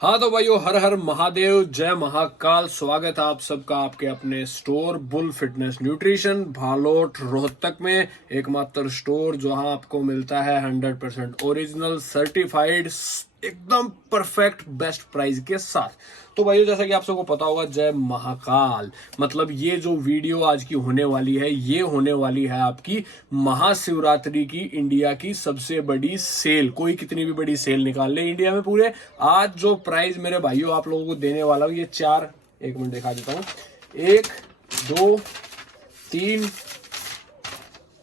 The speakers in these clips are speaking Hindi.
हाँ तो भाइयों, हर हर महादेव, जय महाकाल। स्वागत है आप सबका आपके अपने store Bull Fitness Nutrition Bhalot Rohtak में। एकमात्र स्टोर जहां आपको मिलता है 100% ओरिजिनल सर्टिफाइड एकदम परफेक्ट बेस्ट प्राइस के साथ। तो भाइयों, जैसा कि आप सबको पता होगा, जय महाकाल मतलब ये जो वीडियो आज की होने वाली है, ये होने वाली है आपकी महाशिवरात्रि की इंडिया की सबसे बड़ी सेल। कोई कितनी भी बड़ी सेल निकाल ले इंडिया में पूरे, आज जो प्राइस मेरे भाइयों आप लोगों को देने वाला हूं, ये चार, एक मिनट दिखा देता हूं, एक दो तीन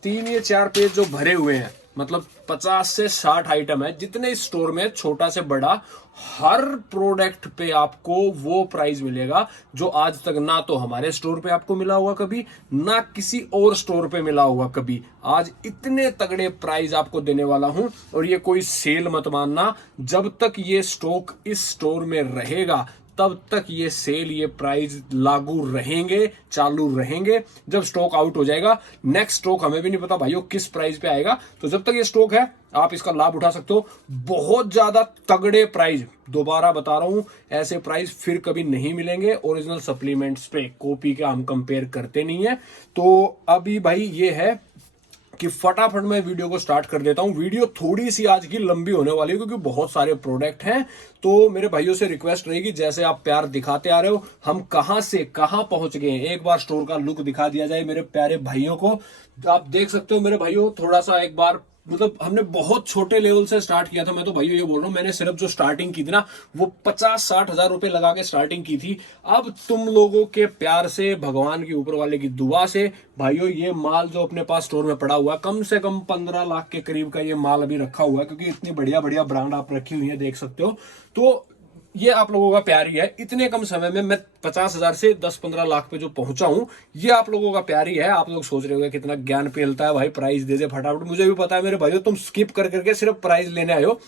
तीन ये चार पेज जो भरे हुए हैं, मतलब 50 से 60 आइटम है। जितने स्टोर में छोटा से बड़ा हर प्रोडक्ट पे आपको वो प्राइस मिलेगा जो आज तक ना तो हमारे स्टोर पे आपको मिला होगा कभी, ना किसी और स्टोर पे मिला होगा कभी। आज इतने तगड़े प्राइस आपको देने वाला हूं, और ये कोई सेल मत मानना। जब तक ये स्टॉक इस स्टोर में रहेगा तब तक ये सेल, ये प्राइस लागू रहेंगे, चालू रहेंगे। जब स्टॉक आउट हो जाएगा, नेक्स्ट स्टॉक हमें भी नहीं पता भाइयों किस प्राइस पे आएगा। तो जब तक ये स्टॉक है, आप इसका लाभ उठा सकते हो। बहुत ज्यादा तगड़े प्राइस, दोबारा बता रहा हूं, ऐसे प्राइस फिर कभी नहीं मिलेंगे ओरिजिनल सप्लीमेंट्स पे। कॉपी के हम कंपेयर करते नहीं है। तो अभी भाई ये है कि फटाफट मैं वीडियो को स्टार्ट कर देता हूं। वीडियो थोड़ी सी आज की लंबी होने वाली है क्योंकि बहुत सारे प्रोडक्ट हैं। तो मेरे भाइयों से रिक्वेस्ट रहेगी, जैसे आप प्यार दिखाते आ रहे हो, हम कहां से कहां पहुंच गए हैं, एक बार स्टोर का लुक दिखा दिया जाए मेरे प्यारे भाइयों को। आप देख सकते हो मेरे भाइयों, थोड़ा सा एक बार, मतलब हमने बहुत छोटे लेवल से स्टार्ट किया था। मैं तो भाइयों ये बोल रहा हूं, मैंने सिर्फ जो स्टार्टिंग की थी ना, वो 50-60 हजार रुपए लगा के स्टार्टिंग की थी। अब तुम लोगों के प्यार से, भगवान की ऊपर वाले की दुआ से भाइयों, ये माल जो अपने पास स्टोर में पड़ा हुआ, कम से कम 15 लाख के करीब का ये माल अभी रखा हुआ है, क्योंकि इतनी बढ़िया बढ़िया ब्रांड आप रखी हुई है, देख सकते हो। तो ये आप लोगों का प्यार ही है। इतने कम समय में मैं 50 हजार से 10-15 लाख पे जो पहुंचा हूं, ये आप लोगों का प्यार ही है। आप लोग सोच रहे हो कितना ज्ञान पेलता है भाई, प्राइस दे दे फटाफट। मुझे भी पता है मेरे भाइयों, तुम स्किप कर करके सिर्फ प्राइस लेने आए हो।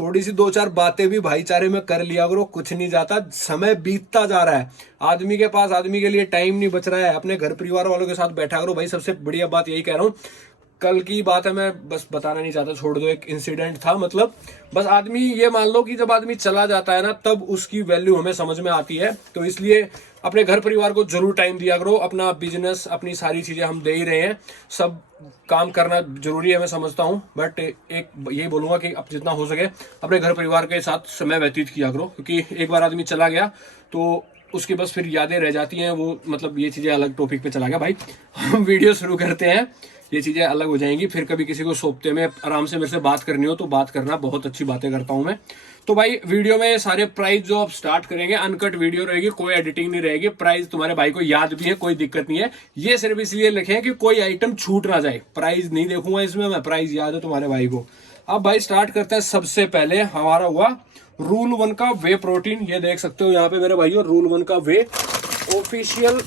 थोड़ी सी 2-4 बातें भी भाईचारे में कर लिया करो, कुछ नहीं जाता। समय बीतता जा रहा है, आदमी के पास आदमी के लिए टाइम नहीं बच रहा है। अपने घर परिवार वालों के साथ बैठा करो भाई। सबसे बढ़िया बात यही कह रहा हूं, कल की बात है, मैं बस बताना नहीं चाहता, छोड़ दो। एक इंसिडेंट था, मतलब बस आदमी ये मान लो कि जब आदमी चला जाता है ना, तब उसकी वैल्यू हमें समझ में आती है। तो इसलिए अपने घर परिवार को जरूर टाइम दिया करो। अपना बिजनेस, अपनी सारी चीजें हम दे ही रहे हैं, सब काम करना जरूरी है, मैं समझता हूँ। बट एक यही बोलूंगा कि अब जितना हो सके अपने घर परिवार के साथ समय व्यतीत किया करो, क्योंकि एक बार आदमी चला गया तो उसकी बस फिर यादें रह जाती हैं। वो मतलब ये चीजें अलग टॉपिक पे चला गया भाई। हम वीडियो शुरू करते हैं, ये चीजें अलग हो जाएंगी। फिर कभी किसी को सोपते में आराम से मेरे से बात करनी हो तो बात करना, बहुत अच्छी बातें करता हूं मैं। तो भाई वीडियो में सारे प्राइस जो आप स्टार्ट करेंगे, अनकट वीडियो रहेगी, कोई एडिटिंग नहीं रहेगी। प्राइस तुम्हारे भाई को याद भी है, कोई दिक्कत नहीं है। ये सिर्फ इसलिए लिखे हैं कि कोई आइटम छूट ना जाए। प्राइस नहीं देखूंगा इसमें मैं, प्राइस याद है तुम्हारे भाई को। अब भाई स्टार्ट करते हैं। सबसे पहले हमारा हुआ रूल 1 का वे प्रोटीन। ये देख सकते हो यहाँ पे मेरे भाइयों, रूल 1 का वे ऑफिशियल।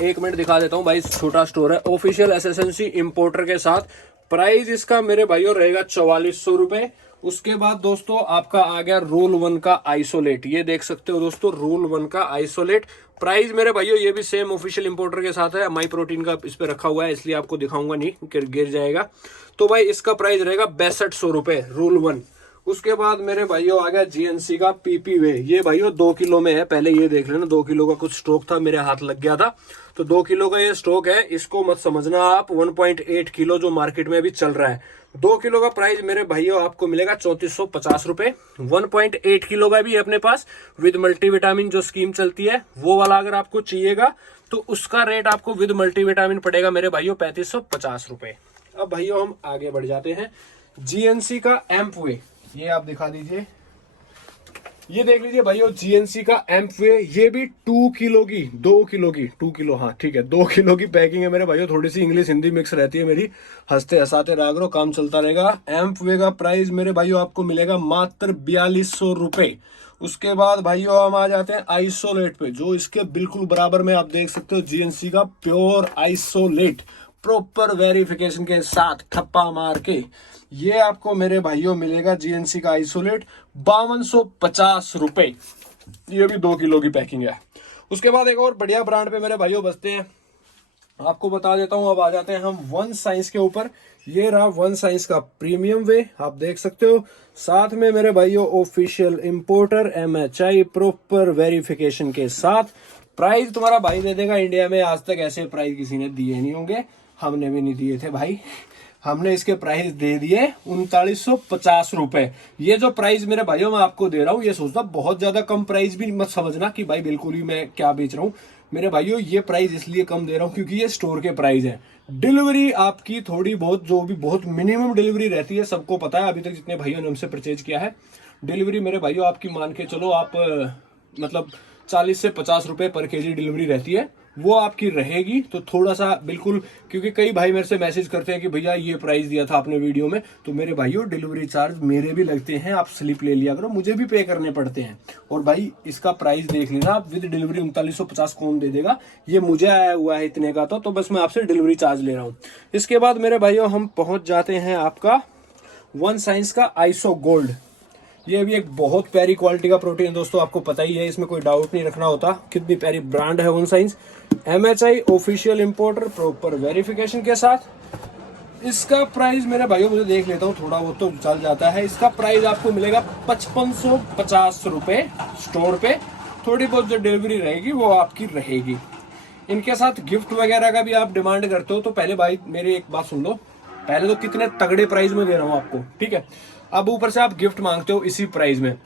एक मिनट दिखा देता हूं भाई, छोटा स्टोर है, ऑफिशियल एसएसएनसी इंपोर्टर के साथ। प्राइस इसका मेरे भाइयों रहेगा 4400 रुपए। उसके बाद दोस्तों आपका आ गया रूल 1 का आइसोलेट। ये देख सकते हो दोस्तों, रूल 1 का आइसोलेट। प्राइस मेरे भाइयों ये भी सेम ऑफिशियल इंपोर्टर के साथ है। माई प्रोटीन का इस पे रखा हुआ है, इसलिए आपको दिखाऊंगा नहीं, गिर जाएगा। तो भाई इसका प्राइस रहेगा 6200 रुपए, रूल 1। उसके बाद मेरे भाइयों आ गया जीएनसी का पीपी वे। ये भाइयों 2 किलो में है, पहले ये देख लेना। 2 किलो का कुछ स्टॉक था, मेरे हाथ लग गया था, तो 2 किलो का ये स्टॉक है। इसको मत समझना आप 1.8 किलो जो मार्केट में अभी चल रहा है। 2 किलो का प्राइस मेरे भाइयों आपको मिलेगा 3450 रुपए। 1.8 किलो का भी है अपने पास, विद मल्टीविटामिन जो स्कीम चलती है, वो वाला अगर आपको चाहिएगा तो उसका रेट आपको विद मल्टीविटामिन पड़ेगा मेरे भाइयों 3550 रुपए। अब भाइयों हम आगे बढ़ जाते हैं। जीएनसी का एम्प वे, ये आप दिखा दीजिए, ये देख लीजिए भाइयों, जीएनसी का एम्प वे। ये भी 2 किलो की, 2 किलो की, 2 किलो, हाँ ठीक है, 2 किलो की पैकिंग है मेरे भाइयों। थोड़ी सी इंग्लिश हिंदी मिक्स रहती है मेरी, हंसते हंसाते रहा करो, काम चलता रहेगा। एम्प वे का प्राइस मेरे भाइयों आपको मिलेगा मात्र 4200 रुपए। उसके बाद भाइयों हम आ जाते हैं आइसोलेट पे, जो इसके बिल्कुल बराबर में आप देख सकते हो, जीएनसी का प्योर आइसोलेट, प्रॉपर वेरिफिकेशन के साथ, ठप्पा मार के। ये आपको मेरे भाइयों मिलेगा जीएनसी का आइसोलेट 5250 रुपए। ये भी 2 किलो की पैकिंग है। उसके बाद एक और बढ़िया ब्रांड पे मेरे भाइयों बसते हैं, आपको बता देता हूं। अब आ जाते हैं हम वन साइंस के ऊपर। ये रहा वन साइंस का प्रीमियम वे, आप देख सकते हो। साथ में मेरे भाइयों official importer MHI proper verification के साथ। प्राइस तुम्हारा भाई दे देगा इंडिया में, आज तक ऐसे प्राइस किसी ने दिए नहीं होंगे, हमने भी नहीं दिए थे भाई। हमने इसके प्राइस दे दिए 3950 रुपए। ये जो प्राइस मेरे भाइयों मैं आपको दे रहा हूँ, ये सोचता बहुत ज्यादा कम प्राइस भी मत समझना कि भाई बिल्कुल ही मैं क्या बेच रहा हूँ। मेरे भाइयों ये प्राइस इसलिए कम दे रहा हूँ क्योंकि ये स्टोर के प्राइस है। डिलीवरी आपकी थोड़ी बहुत, जो भी बहुत मिनिमम डिलीवरी रहती है, सबको पता है अभी तक जितने भाइयों ने हमसे परचेज किया है। डिलीवरी मेरे भाइयों आपकी मान के चलो आप मतलब 40 से 50 रुपए पर केजी डिलीवरी रहती है, वो आपकी रहेगी। तो थोड़ा सा बिल्कुल, क्योंकि कई भाई मेरे से मैसेज करते हैं कि भैया ये प्राइस दिया था आपने वीडियो में, तो मेरे भाइयों डिलीवरी चार्ज मेरे भी लगते हैं, आप स्लिप ले लिया करो, मुझे भी पे करने पड़ते हैं। और भाई इसका प्राइस देख लेना आप, विद डिलीवरी 3950 कौन दे देगा, ये मुझे आया हुआ है इतने का, तो बस मैं आपसे डिलीवरी चार्ज ले रहा हूँ। इसके बाद मेरे भाइयों हम पहुंच जाते हैं आपका वन साइंस का आइसो गोल्ड। ये भी एक बहुत प्यारी क्वालिटी का प्रोटीन है दोस्तों, आपको पता ही है, इसमें कोई डाउट नहीं रखना होता। कितनी प्यारी ब्रांड है one science, MHI official importer proper verification के साथ। इसका प्राइस मेरे भाइयों, मुझे देख लेता हूँ, थोड़ा वो तो चल जाता है। इसका प्राइस आपको मिलेगा 5550 रुपए स्टोर पे। थोड़ी बहुत जो डिलीवरी रहेगी वो आपकी रहेगी। इनके साथ गिफ्ट वगैरह का भी आप डिमांड करते हो तो पहले भाई मेरी एक बात सुन लो, पहले तो कितने तगड़े प्राइस में दे रहा हूँ आपको, ठीक है। अब ऊपर से आप गिफ्ट मांगते हो इसी प्राइस में।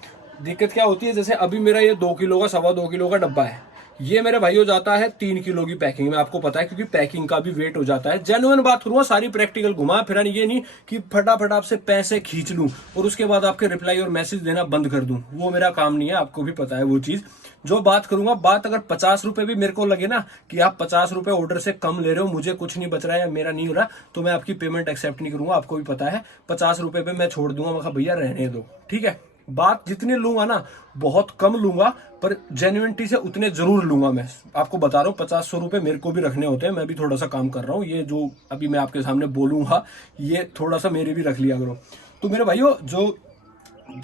दिक्कत क्या होती है, जैसे अभी मेरा ये 2 किलो का 2.25 किलो का डब्बा है, ये मेरे भाइयों जाता है 3 किलो की पैकिंग में, आपको पता है, क्योंकि पैकिंग का भी वेट हो जाता है। जेन्युइन बात करूंगा, सारी प्रैक्टिकल घुमा फिर, ये नहीं कि फटाफट आपसे पैसे खींच लूं और उसके बाद आपके रिप्लाई और मैसेज देना बंद कर दूं, वो मेरा काम नहीं है, आपको भी पता है वो चीज। जो बात करूंगा, बात अगर 50 रुपए भी मेरे को लगे ना कि आप 50 रुपए ऑर्डर से कम ले रहे हो, मुझे कुछ नहीं बच रहा है या मेरा नहीं हो रहा, तो मैं आपकी पेमेंट एक्सेप्ट नहीं करूंगा, आपको भी पता है। 50 रुपए पे मैं छोड़ दूंगा, मैं कहा भैया रहने दो, ठीक है। बात जितने लूंगा ना, बहुत कम लूंगा, पर जेन्युइनिटी से उतने जरूर लूंगा। मैं आपको बता रहा हूँ, 50-100 रुपए मेरे को भी रखने होते हैं, मैं भी थोड़ा सा काम कर रहा हूँ। ये जो अभी मैं आपके सामने बोलूंगा, ये थोड़ा सा मेरे भी रख लिया करो। तो मेरे भाइयों, जो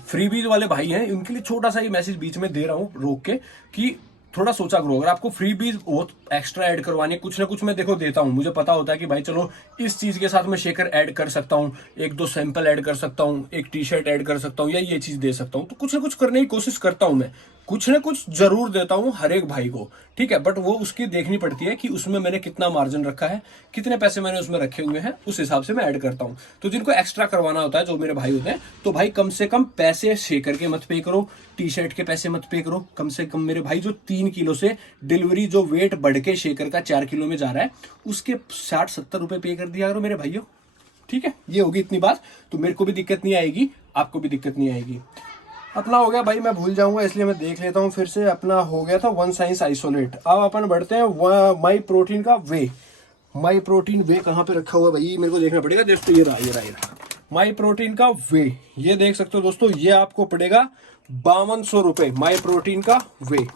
फ्रीबीज वाले भाई हैं, उनके लिए छोटा सा ये मैसेज बीच में दे रहा हूँ रोक के, कि थोड़ा सोचा करो। अगर आपको फ्रीबीज बहुत एक्स्ट्रा ऐड करवानी है, कुछ ना कुछ मैं देखो देता हूँ, मुझे पता होता है कि भाई चलो इस चीज के साथ मैं शेकर ऐड कर सकता हूँ, 1-2 सैंपल ऐड कर सकता हूँ, एक टी-शर्ट ऐड कर सकता हूँ, या ये चीज दे सकता हूँ, तो कुछ ना कुछ करने की कोशिश करता हूँ मैं, कुछ ना कुछ जरूर देता हूँ हर एक भाई को, ठीक है। बट वो उसकी देखनी पड़ती है कि उसमें मैंने कितना मार्जिन रखा है, कितने पैसे मैंने उसमें रखे हुए हैं, उस हिसाब से मैं ऐड करता हूँ। तो जिनको एक्स्ट्रा करवाना होता है, जो मेरे भाई होते हैं, तो भाई कम से कम पैसे शेकर के मत पे करो, टी-शर्ट के पैसे मत पे करो। कम से कम मेरे भाई जो 3 किलो से डिलीवरी, जो वेट बढ़ के शेकर का 4 किलो में जा रहा है, उसके 60-70 रुपए पे कर दिया करो मेरे भाइयों, ठीक है। ये होगी इतनी बात, तो मेरे को भी दिक्कत नहीं आएगी, आपको भी दिक्कत नहीं आएगी। अपना हो गया भाई, मैं भूल जाऊंगा इसलिए मैं देख लेता हूं फिर से। अपना हो गया था वन साइंस आइसोलेट। अब अपन बढ़ते हैं माई प्रोटीन का वे। माई प्रोटीन वे कहाँ पे रखा हुआ भाई, मेरे को देखना पड़ेगा। दोस्तों ये रहा माई प्रोटीन का वे, ये देख सकते हो दोस्तों, ये आपको पड़ेगा 5200 रुपए। माई प्रोटीन का वे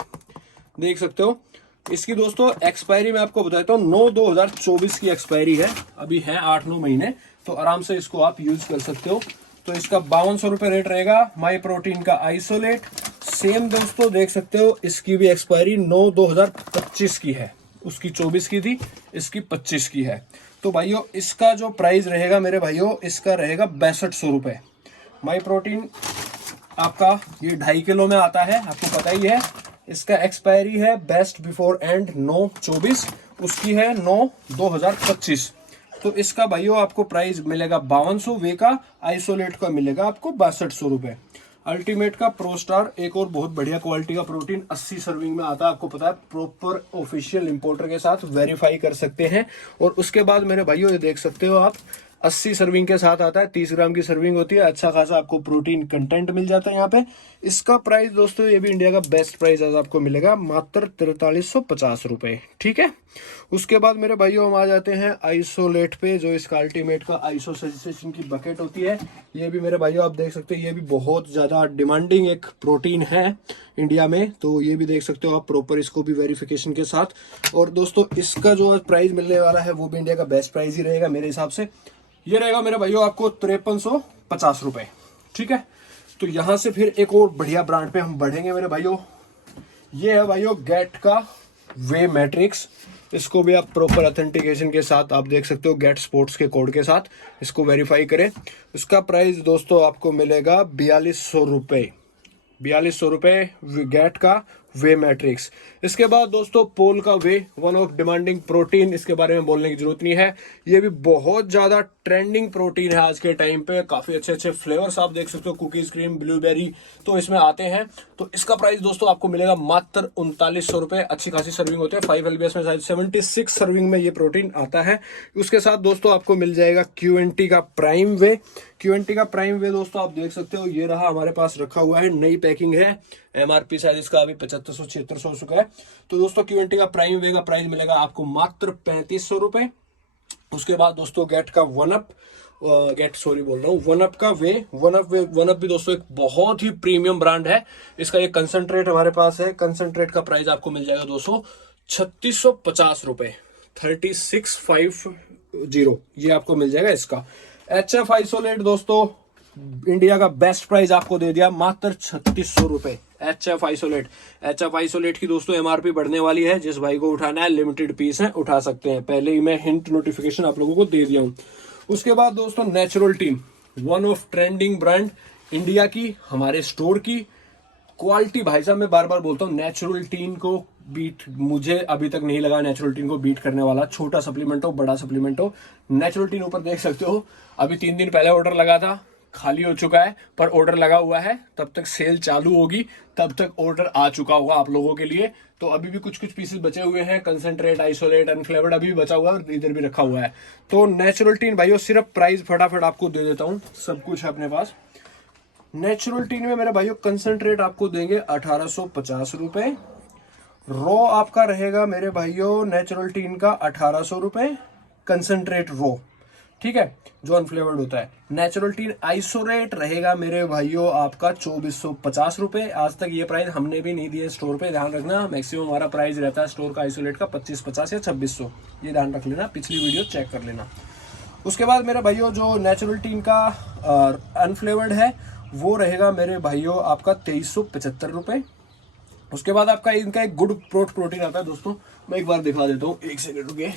देख सकते हो। इसकी दोस्तों एक्सपायरी मैं आपको बताता हूँ, 9/2024 की एक्सपायरी है, अभी है 8-9 महीने, तो आराम से इसको आप यूज कर सकते हो। तो इसका 5200 रुपए रेट रहेगा माई प्रोटीन का आइसोलेट। सेम दोस्तों देख सकते हो, इसकी भी एक्सपायरी 9/2025 की है, उसकी 24 की थी, इसकी 25 की है। तो भाइयों इसका जो प्राइस रहेगा मेरे भाइयों, इसका रहेगा 6200 रुपए। माई प्रोटीन आपका ये 2.5 किलो में आता है, आपको पता ही है। इसका एक्सपायरी है बेस्ट बिफोर एंड 9/24, उसकी है 9/2025। तो इसका भाइयों आपको प्राइस मिलेगा 5200, वे का आइसोलेट का मिलेगा आपको 6200 रुपए। अल्टीमेट का प्रो स्टार एक और बहुत बढ़िया क्वालिटी का प्रोटीन 80 सर्विंग में आता है, आपको पता है, प्रॉपर ऑफिशियल इंपोर्टर के साथ वेरीफाई कर सकते हैं। और उसके बाद मेरे भाइयों ये देख सकते हो आप, 80 सर्विंग के साथ आता है, 30 ग्राम की सर्विंग होती है, अच्छा खासा आपको प्रोटीन कंटेंट मिल जाता है यहाँ पे। इसका प्राइस दोस्तों, ये भी इंडिया का बेस्ट प्राइस आज आपको मिलेगा, मात्र 4350 रुपए, ठीक है। उसके बाद मेरे भाइयों हम आ जाते हैं आइसोलेट पे, जो इसका अल्टीमेट का आइसो सजेशन की बकेट होती है। ये भी मेरे भाइयों आप देख सकते हैं, ये भी बहुत ज्यादा डिमांडिंग एक प्रोटीन है इंडिया में, तो ये भी देख सकते हो आप प्रॉपर, इसको भी वेरिफिकेशन के साथ। और दोस्तों इसका जो प्राइस मिलने वाला है वो भी इंडिया का बेस्ट प्राइस ही रहेगा मेरे हिसाब से। ये रहेगा मेरे भाइयों आपको 5350 रुपए, ठीक है। तो यहां से फिर एक और बढ़िया ब्रांड पे हम बढ़ेंगे मेरे भाइयों। ये है भाइयों गेट का वे मैट्रिक्स। इसको भी आप प्रॉपर ऑथेंटिकेशन के साथ आप देख सकते हो, गेट स्पोर्ट्स के कोड के साथ इसको वेरीफाई करें। इसका प्राइस दोस्तों आपको मिलेगा 4200 रुपये, 4200 रुपये गेट का वे मैट्रिक्स। इसके बाद दोस्तों पोल का वे, वन ऑफ डिमांडिंग प्रोटीन, इसके बारे में बोलने की जरूरत नहीं है। ये भी बहुत ज्यादा ट्रेंडिंग प्रोटीन है आज के टाइम पे। काफी अच्छे अच्छे फ्लेवर्स आप देख सकते हो, कुकीज, क्रीम, ब्लूबेरी तो इसमें आते हैं। तो इसका प्राइस दोस्तों आपको मिलेगा मात्र 3900 रुपये। अच्छी खासी सर्विंग होते हैं, 5 LBS में शायद 76 सर्विंग में ये प्रोटीन आता है। उसके साथ दोस्तों आपको मिल जाएगा QNT का प्राइम वे। QNT का प्राइम वे दोस्तों आप देख सकते हो, ये रहा हमारे पास रखा हुआ है, नई पैकिंग है। MRP शायद इसका अभी 7500-7600 हो चुका है। तो दोस्तों QNT का प्राइम वे का प्राइस मिलेगा आपको मात्र 3500 रुपये। उसके बाद दोस्तों गेट का वन अप का वे, वन अप भी दोस्तों एक बहुत ही प्रीमियम ब्रांड है। इसका एक कंसंट्रेट हमारे पास है, कंसंट्रेट का प्राइस आपको मिल जाएगा दोस्तों 3650 रुपए, 3650 ये आपको मिल जाएगा इसका। HF आइसोलेट दोस्तों इंडिया का बेस्ट प्राइस आपको दे दिया मात्र 3600 रुपए। HF आइसोलेट की दोस्तों MRP बढ़ने वाली है। जिस भाई को उठाना है, लिमिटेड पीस है, उठा सकते हैं। पहले ही मैं हिंट नोटिफिकेशन आप लोगों को दे दिया हूं। उसके बाद दोस्तों natural tin, one of trending brand India की, हमारे स्टोर की क्वालिटी। भाई साहब मैं बार बार बोलता हूँ, नेचुरल टीन को बीट मुझे अभी तक नहीं लगा, नेचुरल टीन को बीट करने वाला। छोटा सप्लीमेंट हो, बड़ा सप्लीमेंट हो, नेचुरल टीन ऊपर देख सकते हो। अभी 3 दिन पहले ऑर्डर लगा था, खाली हो चुका है, पर ऑर्डर लगा हुआ है। तब तक सेल चालू होगी, तब तक ऑर्डर आ चुका होगा आप लोगों के लिए। तो अभी भी कुछ कुछ पीसेस बचे हुए हैं, कंसंट्रेट, आइसोलेट, अनफ्लेवर्ड अभी भी बचा हुआ है, इधर भी रखा हुआ है। तो नेचुरल टीन भाइयों, सिर्फ प्राइस फटाफट आपको दे देता हूँ, सब कुछ है अपने पास। नेचुरल टीन में मेरे भाइयों कंसंट्रेट आपको देंगे 1850 रुपए। रो आपका रहेगा मेरे भाइयों नेचुरल टीन का 1800 रुपए, कंसंट्रेट रो, ठीक है, जो अनफ्लेवर्ड होता है। नेचुरल टीन आइसोलेट रहेगा मेरे भाइयों आपका 2450 रुपए। आज तक ये प्राइस हमने भी नहीं दिए स्टोर पे, ध्यान रखना। मैक्सिमम हमारा प्राइस रहता है स्टोर का आइसोलेट का 2550 या 2600, ये ध्यान रख लेना, पिछली वीडियो चेक कर लेना। उसके बाद मेरे भाइयों जो नेचुरल टीन का अनफ्लेवर्ड है वो रहेगा मेरे भाइयों आपका 2375 रुपए। उसके बाद आपका इनका एक गुड प्रोटीन आता है दोस्तों, मैं एक बार दिखा देता हूँ, एक सेकंड रुकिए।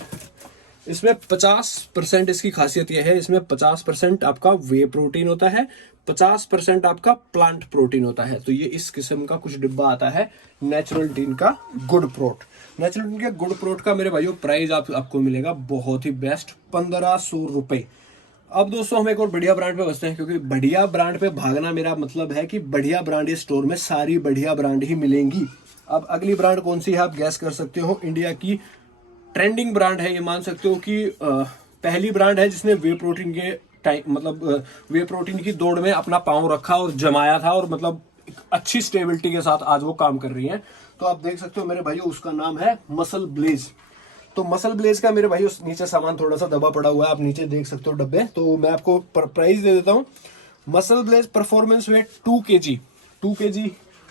इसमें 50% इसकी खासियत यह है, इसमें 50% आपका वे प्रोटीन होता है, 50% आपका प्लांट प्रोटीन होता है। तो ये इस किस्म का कुछ डिब्बा आता है नेचुरल टीन का गुड प्रोट। नेचुरल टीन के गुड प्रोट का मेरे भाइयों प्राइस आपको मिलेगा बहुत ही बेस्ट 1500 रुपए। अब दोस्तों हम एक और बढ़िया ब्रांड पे बचते हैं, क्योंकि बढ़िया ब्रांड पे भागना मेरा मतलब है कि बढ़िया ब्रांड इस स्टोर में सारी बढ़िया ब्रांड ही मिलेंगी। अब अगली ब्रांड कौन सी है आप गैस कर सकते हो। इंडिया की ट्रेंडिंग ब्रांड है, ये मान सकते हो कि पहली ब्रांड है जिसने वे प्रोटीन के वे प्रोटीन की दौड़ में अपना पांव रखा और जमाया था, और मतलब अच्छी स्टेबिलिटी के साथ आज वो काम कर रही है। तो आप देख सकते हो मेरे भाइयों, उसका नाम है मसल ब्लेज। तो मसल ब्लेज का मेरे भाई नीचे सामान थोड़ा सा दबा पड़ा हुआ है, आप नीचे देख सकते हो डब्बे। तो मैं आपको प्राइस दे देता हूँ। MuscleBlaze performance weight 2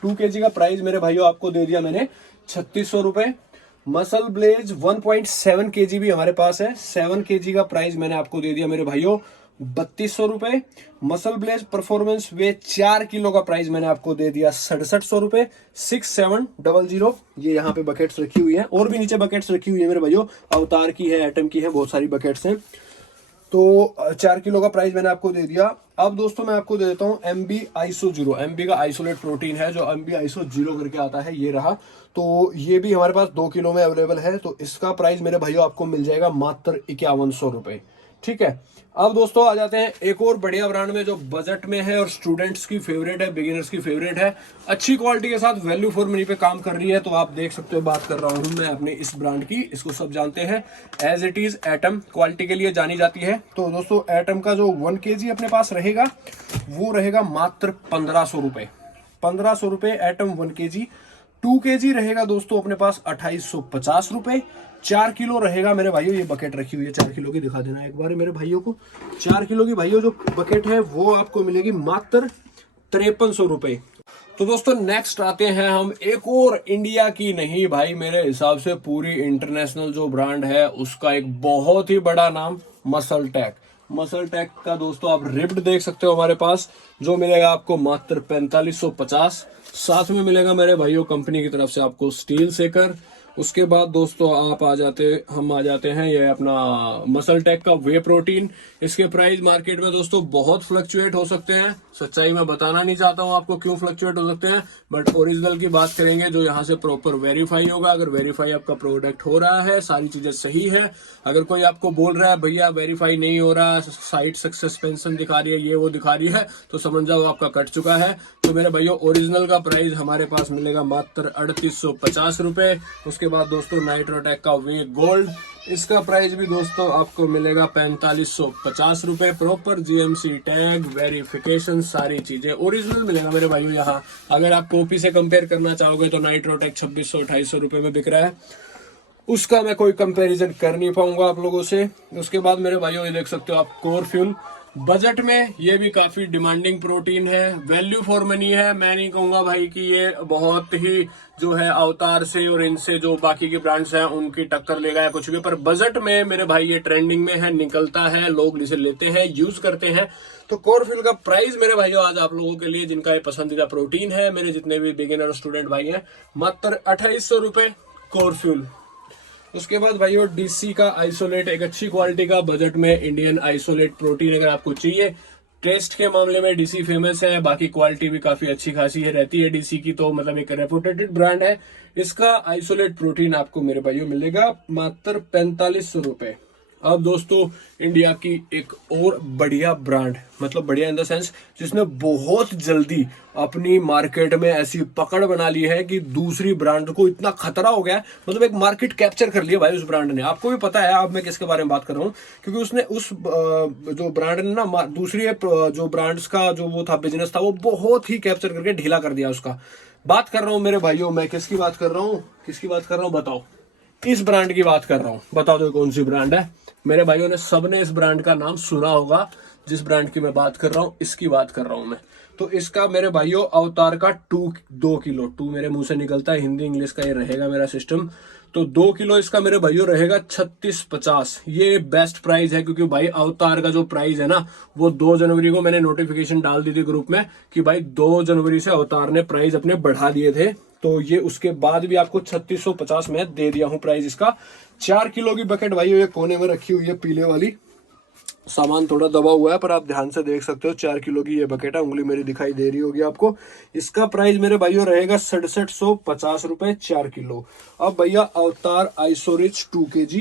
kg का प्राइस मेरे भाइयों आपको दे दिया मैंने 3600 रुपए। मसल ब्लेज 1.7 kg भी हमारे पास है, 7 kg का प्राइस मैंने आपको दे दिया मेरे भाइयों 3200 रुपए। मसल ब्लेज परफॉर्मेंस वे 4 किलो का प्राइस मैंने आपको दे दिया 6700 रुपए, 6700। ये यहाँ पे बकेट्स रखी हुई है, और भी नीचे बकेट्स रखी हुई है मेरे भाइयों, अवतार की है, एटम की है, बहुत सारी बकेट्स हैं। तो 4 किलो का प्राइस मैंने आपको दे दिया। अब दोस्तों मैं आपको दे देता हूँ MB आइसो 0। MB का आइसोलेट प्रोटीन है जो MB आइसो 0 करके आता है, ये रहा। तो ये भी हमारे पास 2 किलो में अवेलेबल है। तो इसका प्राइस मेरे भाइयों आपको मिल जाएगा मात्र 5100 रुपए, ठीक है। अब दोस्तों आ जाते हैं एक और बढ़िया ब्रांड में जो बजट में है और स्टूडेंट्स की फेवरेट है, बिगिनर्स की फेवरेट है, अच्छी क्वालिटी के साथ वैल्यू फॉर मनी पे काम कर रही है। तो आप देख सकते हो, बात कर रहा हूं मैं अपने इस ब्रांड की, इसको सब जानते हैं, as it is atom quality के लिए जानी जाती है। तो दोस्तों एटम का जो 1 kg अपने पास रहेगा वो रहेगा मात्र 1500 रुपए, 1500 रुपए एटम 1 kg। 2 kg रहेगा दोस्तों अपने पास 2850 रुपए। 4 किलो रहेगा मेरे भाइयों, ये बकेट रखी हुई है 4 किलो की, दिखा देना एक बार मेरे भाइयों को। 4 किलो की भाइयों जो बकेट है वो आपको मिलेगी मात्र 5300 रुपए। तो दोस्तों नेक्स्ट आते हैं हम एक और इंडिया की नहीं भाई, मेरे हिसाब से पूरी इंटरनेशनल जो ब्रांड है उसका एक बहुत ही बड़ा नाम, मसल टेक। मसल टेक का दोस्तों आप रिब्ड देख सकते हो हमारे पास, जो मिलेगा आपको मात्र 4550। साथ में मिलेगा मेरे भाइयों कंपनी की तरफ से आपको स्टील सेकर, उसके बाद दोस्तों हम आ जाते हैं ये अपना मसल टेक का वे प्रोटीन। इसके प्राइस मार्केट में दोस्तों बहुत फ्लक्चुएट हो सकते हैं, सच्चाई मैं बताना नहीं चाहता हूं आपको क्यों फ्लक्चुएट हो सकते हैं, बट ओरिजिनल की बात करेंगे जो यहाँ से प्रॉपर वेरीफाई होगा। अगर वेरीफाई आपका प्रोडक्ट हो रहा है, सारी चीजें सही है, अगर कोई आपको बोल रहा है भैया वेरीफाई नहीं हो रहा, साइट सक्सेस पेंशन दिखा रही है, ये वो दिखा रही है, तो समझ जाओ आपका कट चुका है। तो मेरे भाइयों ओरिजिनल का प्राइस हमारे पास मिलेगा मात्र 3850 रुपए। उसके बाद दोस्तों नाइट्रोटेक का वे गोल्ड, इसका प्राइस भी दोस्तों आपको मिलेगा 4550 रुपए। प्रॉपर जीएमसी टैग, वेरिफिकेशन, सारी चीजें ओरिजिनल मिलेगा मेरे भाइयों यहाँ। अगर आप कॉपी से कंपेयर करना चाहोगे तो नाइट्रोटेक 2600-2800 रुपए में बिक रहा है, उसका मैं कोई कंपैरिजन कर नहीं पाऊंगा आप लोगों से। उसके बाद मेरे भाइयों ये देख सकते हो आप कोर फ्यूल, बजट में ये भी काफी डिमांडिंग प्रोटीन है, वैल्यू फॉर मनी है। मैं नहीं कहूंगा भाई कि ये बहुत ही जो है अवतार से और इनसे जो बाकी के ब्रांड्स हैं उनकी टक्कर लेगा या कुछ भी, पर बजट में मेरे भाई ये ट्रेंडिंग में है, निकलता है, लोग इसे लेते हैं, यूज करते हैं। तो कोर फ्यूल का प्राइस मेरे भाइयों आज आप लोगों के लिए जिनका ये पसंदीदा प्रोटीन है, मेरे जितने भी बिगिनर स्टूडेंट भाई हैं, मात्र 2800 रुपए कोर फ्यूल। उसके बाद भाइयों डीसी का आइसोलेट, एक अच्छी क्वालिटी का बजट में इंडियन आइसोलेट प्रोटीन अगर आपको चाहिए। टेस्ट के मामले में डीसी फेमस है, बाकी क्वालिटी भी काफी अच्छी खासी है रहती है डीसी की, तो मतलब एक रेपुटेटेड ब्रांड है। इसका आइसोलेट प्रोटीन आपको मेरे भाइयों मिलेगा मात्र 4500 रुपए। अब दोस्तों इंडिया की एक और बढ़िया ब्रांड, मतलब बढ़िया इन द सेंस जिसने बहुत जल्दी अपनी मार्केट में ऐसी पकड़ बना ली है कि दूसरी ब्रांड को इतना खतरा हो गया है, मतलब एक मार्केट कैप्चर कर लिया भाई उस ब्रांड ने। आपको भी पता है अब मैं किसके बारे में बात कर रहा हूँ, क्योंकि उसने उस जो ब्रांड ने ना दूसरी जो ब्रांड्स का जो वो था बिजनेस था वो बहुत ही कैप्चर करके ढीला कर दिया उसका। बात कर रहा हूँ मेरे भाइयों, मैं किसकी बात कर रहा हूँ बताओ, इस ब्रांड की बात कर रहा हूँ, बताओ तो कौन सी ब्रांड है। मेरे भाइयों ने सबने इस ब्रांड का नाम सुना होगा, जिस ब्रांड की मैं बात कर रहा हूँ इसकी बात कर रहा हूँ मैं। तो इसका मेरे भाइयों अवतार का 2 किलो, 2 मेरे मुंह से निकलता है, हिंदी इंग्लिश का ये रहेगा मेरा सिस्टम। तो 2 किलो इसका मेरे भाइयों रहेगा 3650। ये बेस्ट प्राइस है, क्योंकि भाई अवतार का जो प्राइस है ना वो 2 जनवरी को मैंने नोटिफिकेशन डाल दी थी ग्रुप में कि भाई 2 जनवरी से अवतार ने प्राइस अपने बढ़ा दिए थे, तो ये उसके बाद भी आपको 3650 में दे दिया हूं प्राइस इसका। 4 किलो की बकेट भाई ये कोने में रखी हुई है पीले वाली, सामान थोड़ा दबा हुआ है पर आप ध्यान से देख सकते हो। 4 किलो की ये बकेट है, उंगली मेरी दिखाई दे रही होगी आपको। इसका प्राइस मेरे भाइयों रहेगा 6750 रुपए 4 किलो। अब भैया अवतार आइसोरिच 2 kg,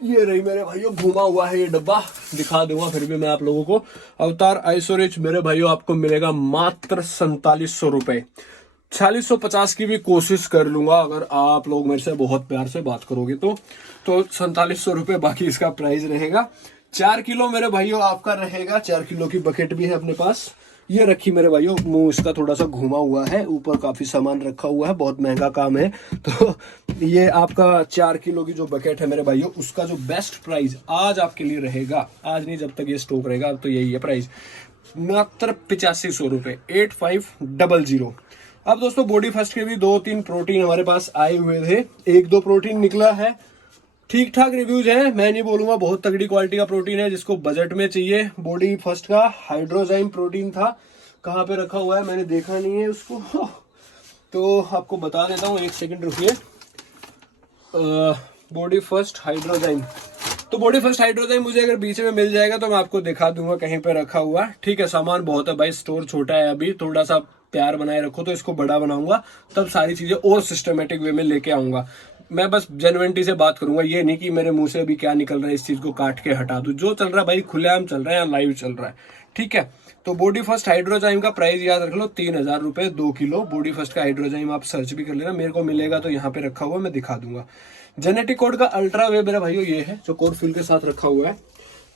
ये रही मेरे भाइयों, घुमा हुआ है ये डब्बा, दिखा दूंगा फिर भी मैं आप लोगों को। अवतार आइसोरिच मेरे भाइयों आपको मिलेगा मात्र 4700 रुपए। 4650 की भी कोशिश कर लूंगा अगर आप लोग मेरे से बहुत प्यार से बात करोगे तो 4700 रुपए बाकी इसका प्राइस रहेगा। 4 किलो मेरे भाइयों आपका रहेगा, 4 किलो की बकेट भी है अपने पास, ये रखी मेरे भाइयों। मुंह इसका थोड़ा सा घुमा हुआ है, ऊपर काफी सामान रखा हुआ है, बहुत महंगा काम है। तो ये आपका 4 किलो की जो बकेट है मेरे भाइयों, उसका जो बेस्ट प्राइस आज आपके लिए रहेगा, आज नहीं जब तक ये स्टॉक रहेगा, अब तो यही है प्राइस, मात्र 8500 रुपए 8500। अब दोस्तों बॉडी फर्स्ट के भी 2-3 प्रोटीन हमारे पास आए हुए थे, 1-2 प्रोटीन निकला है, ठीक ठाक रिव्यूज हैं, मैं नहीं बोलूंगा बहुत तगड़ी क्वालिटी का प्रोटीन है। जिसको बजट में चाहिए, बॉडी फर्स्ट का हाइड्रोजाइम प्रोटीन था, कहाँ पे रखा हुआ है मैंने देखा नहीं है उसको, तो आपको बता देता हूँ, 1 सेकंड रुकिए। बॉडी फर्स्ट हाइड्रोजाइम, तो बॉडी फर्स्ट हाइड्रोजाइम मुझे अगर बीच में मिल जाएगा तो मैं आपको दिखा दूंगा कहीं पे रखा हुआ। ठीक है, सामान बहुत है भाई, स्टोर छोटा है अभी, थोड़ा सा प्यार बनाए रखो, तो इसको बड़ा बनाऊंगा तब सारी चीजें और सिस्टमेटिक वे में लेके आऊंगा। मैं बस जेन्युइनिटी से बात करूंगा, ये नहीं कि मेरे मुंह से अभी क्या निकल रहा है इस चीज को काट के हटा दूं। जो चल रहा है भाई खुलेआम चल रहा है, लाइव चल रहा है, ठीक है। तो बॉडी फर्स्ट हाइड्रोजाइम का प्राइस याद रख लो 3000 रुपए 2 किलो। बॉडी फर्स्ट का हाइड्रोजाइम आप सर्च भी कर लेना, मेरे को मिलेगा तो यहाँ पे रखा हुआ मैं दिखा दूंगा। जेनेटिक कोड का अल्ट्रा वे मेरे भाइयों ये है जो कोर फ्यूल के साथ रखा हुआ है,